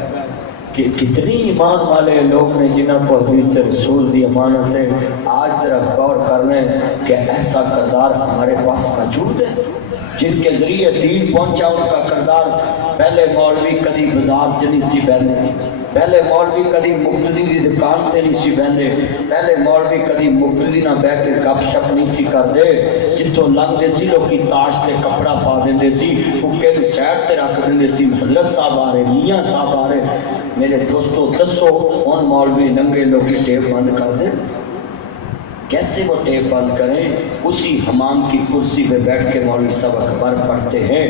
کہ کتنی ایمان والے لوگ نے جنہاں کو حدیث رسول دی امانت ہے آج ذرا غور کر لیں کہ ایسا کردار ہمارے پاس موجود ہے جن کے ذریعے دین پہنچا ان کا کردار پہلے مولوی کدی بازار چ نہیں سی بہندے پہلے مولوی کدی مقتدی دی دکان تے نہیں سی بہندے پہلے مولوی کدی مقتدی نہ بیٹھ کے گپ شپ نہیں سی کردے جتوں لنگدے سی لوکی تاش تے کپڑا پا دیندے سی حکے نوں سائڈ تے رکھ دیندے سی حضرت صاحب آ رہے میاں صاحب آ رہے میرے دوستو دسو ان مولوی ننگے لوکی ٹیپ بند کر دے کیسے وہ ٹیپ بند کریں اسی حمام کی کرسی پہ بیٹھ کے مولوی صاحب اخبار پڑھتے ہیں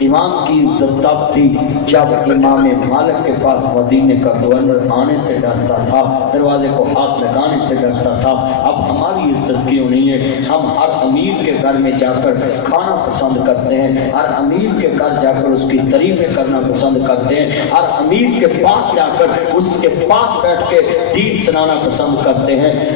امام کی عزت تب تھی جب امام مالک کے پاس مدینے کا گورنر آنے سے ڈرتا تھا دروازے کو ہاتھ لگانے سے ڈرتا تھا اب ہماری عزت کیوں نہیں ہے ہم ہر امیر کے گھر میں جا کر کھانا پسند کرتے ہیں ہر امیر کے گھر جا کر اس کی تعریفیں کرنا پسند کرتے ہیں ہر امیر کے پاس جا کر اس کے پاس بیٹھ کے دین سنانا پسند کرتے ہیں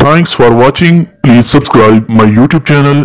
Thanks for watching. Please subscribe my YouTube channel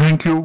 Thank you.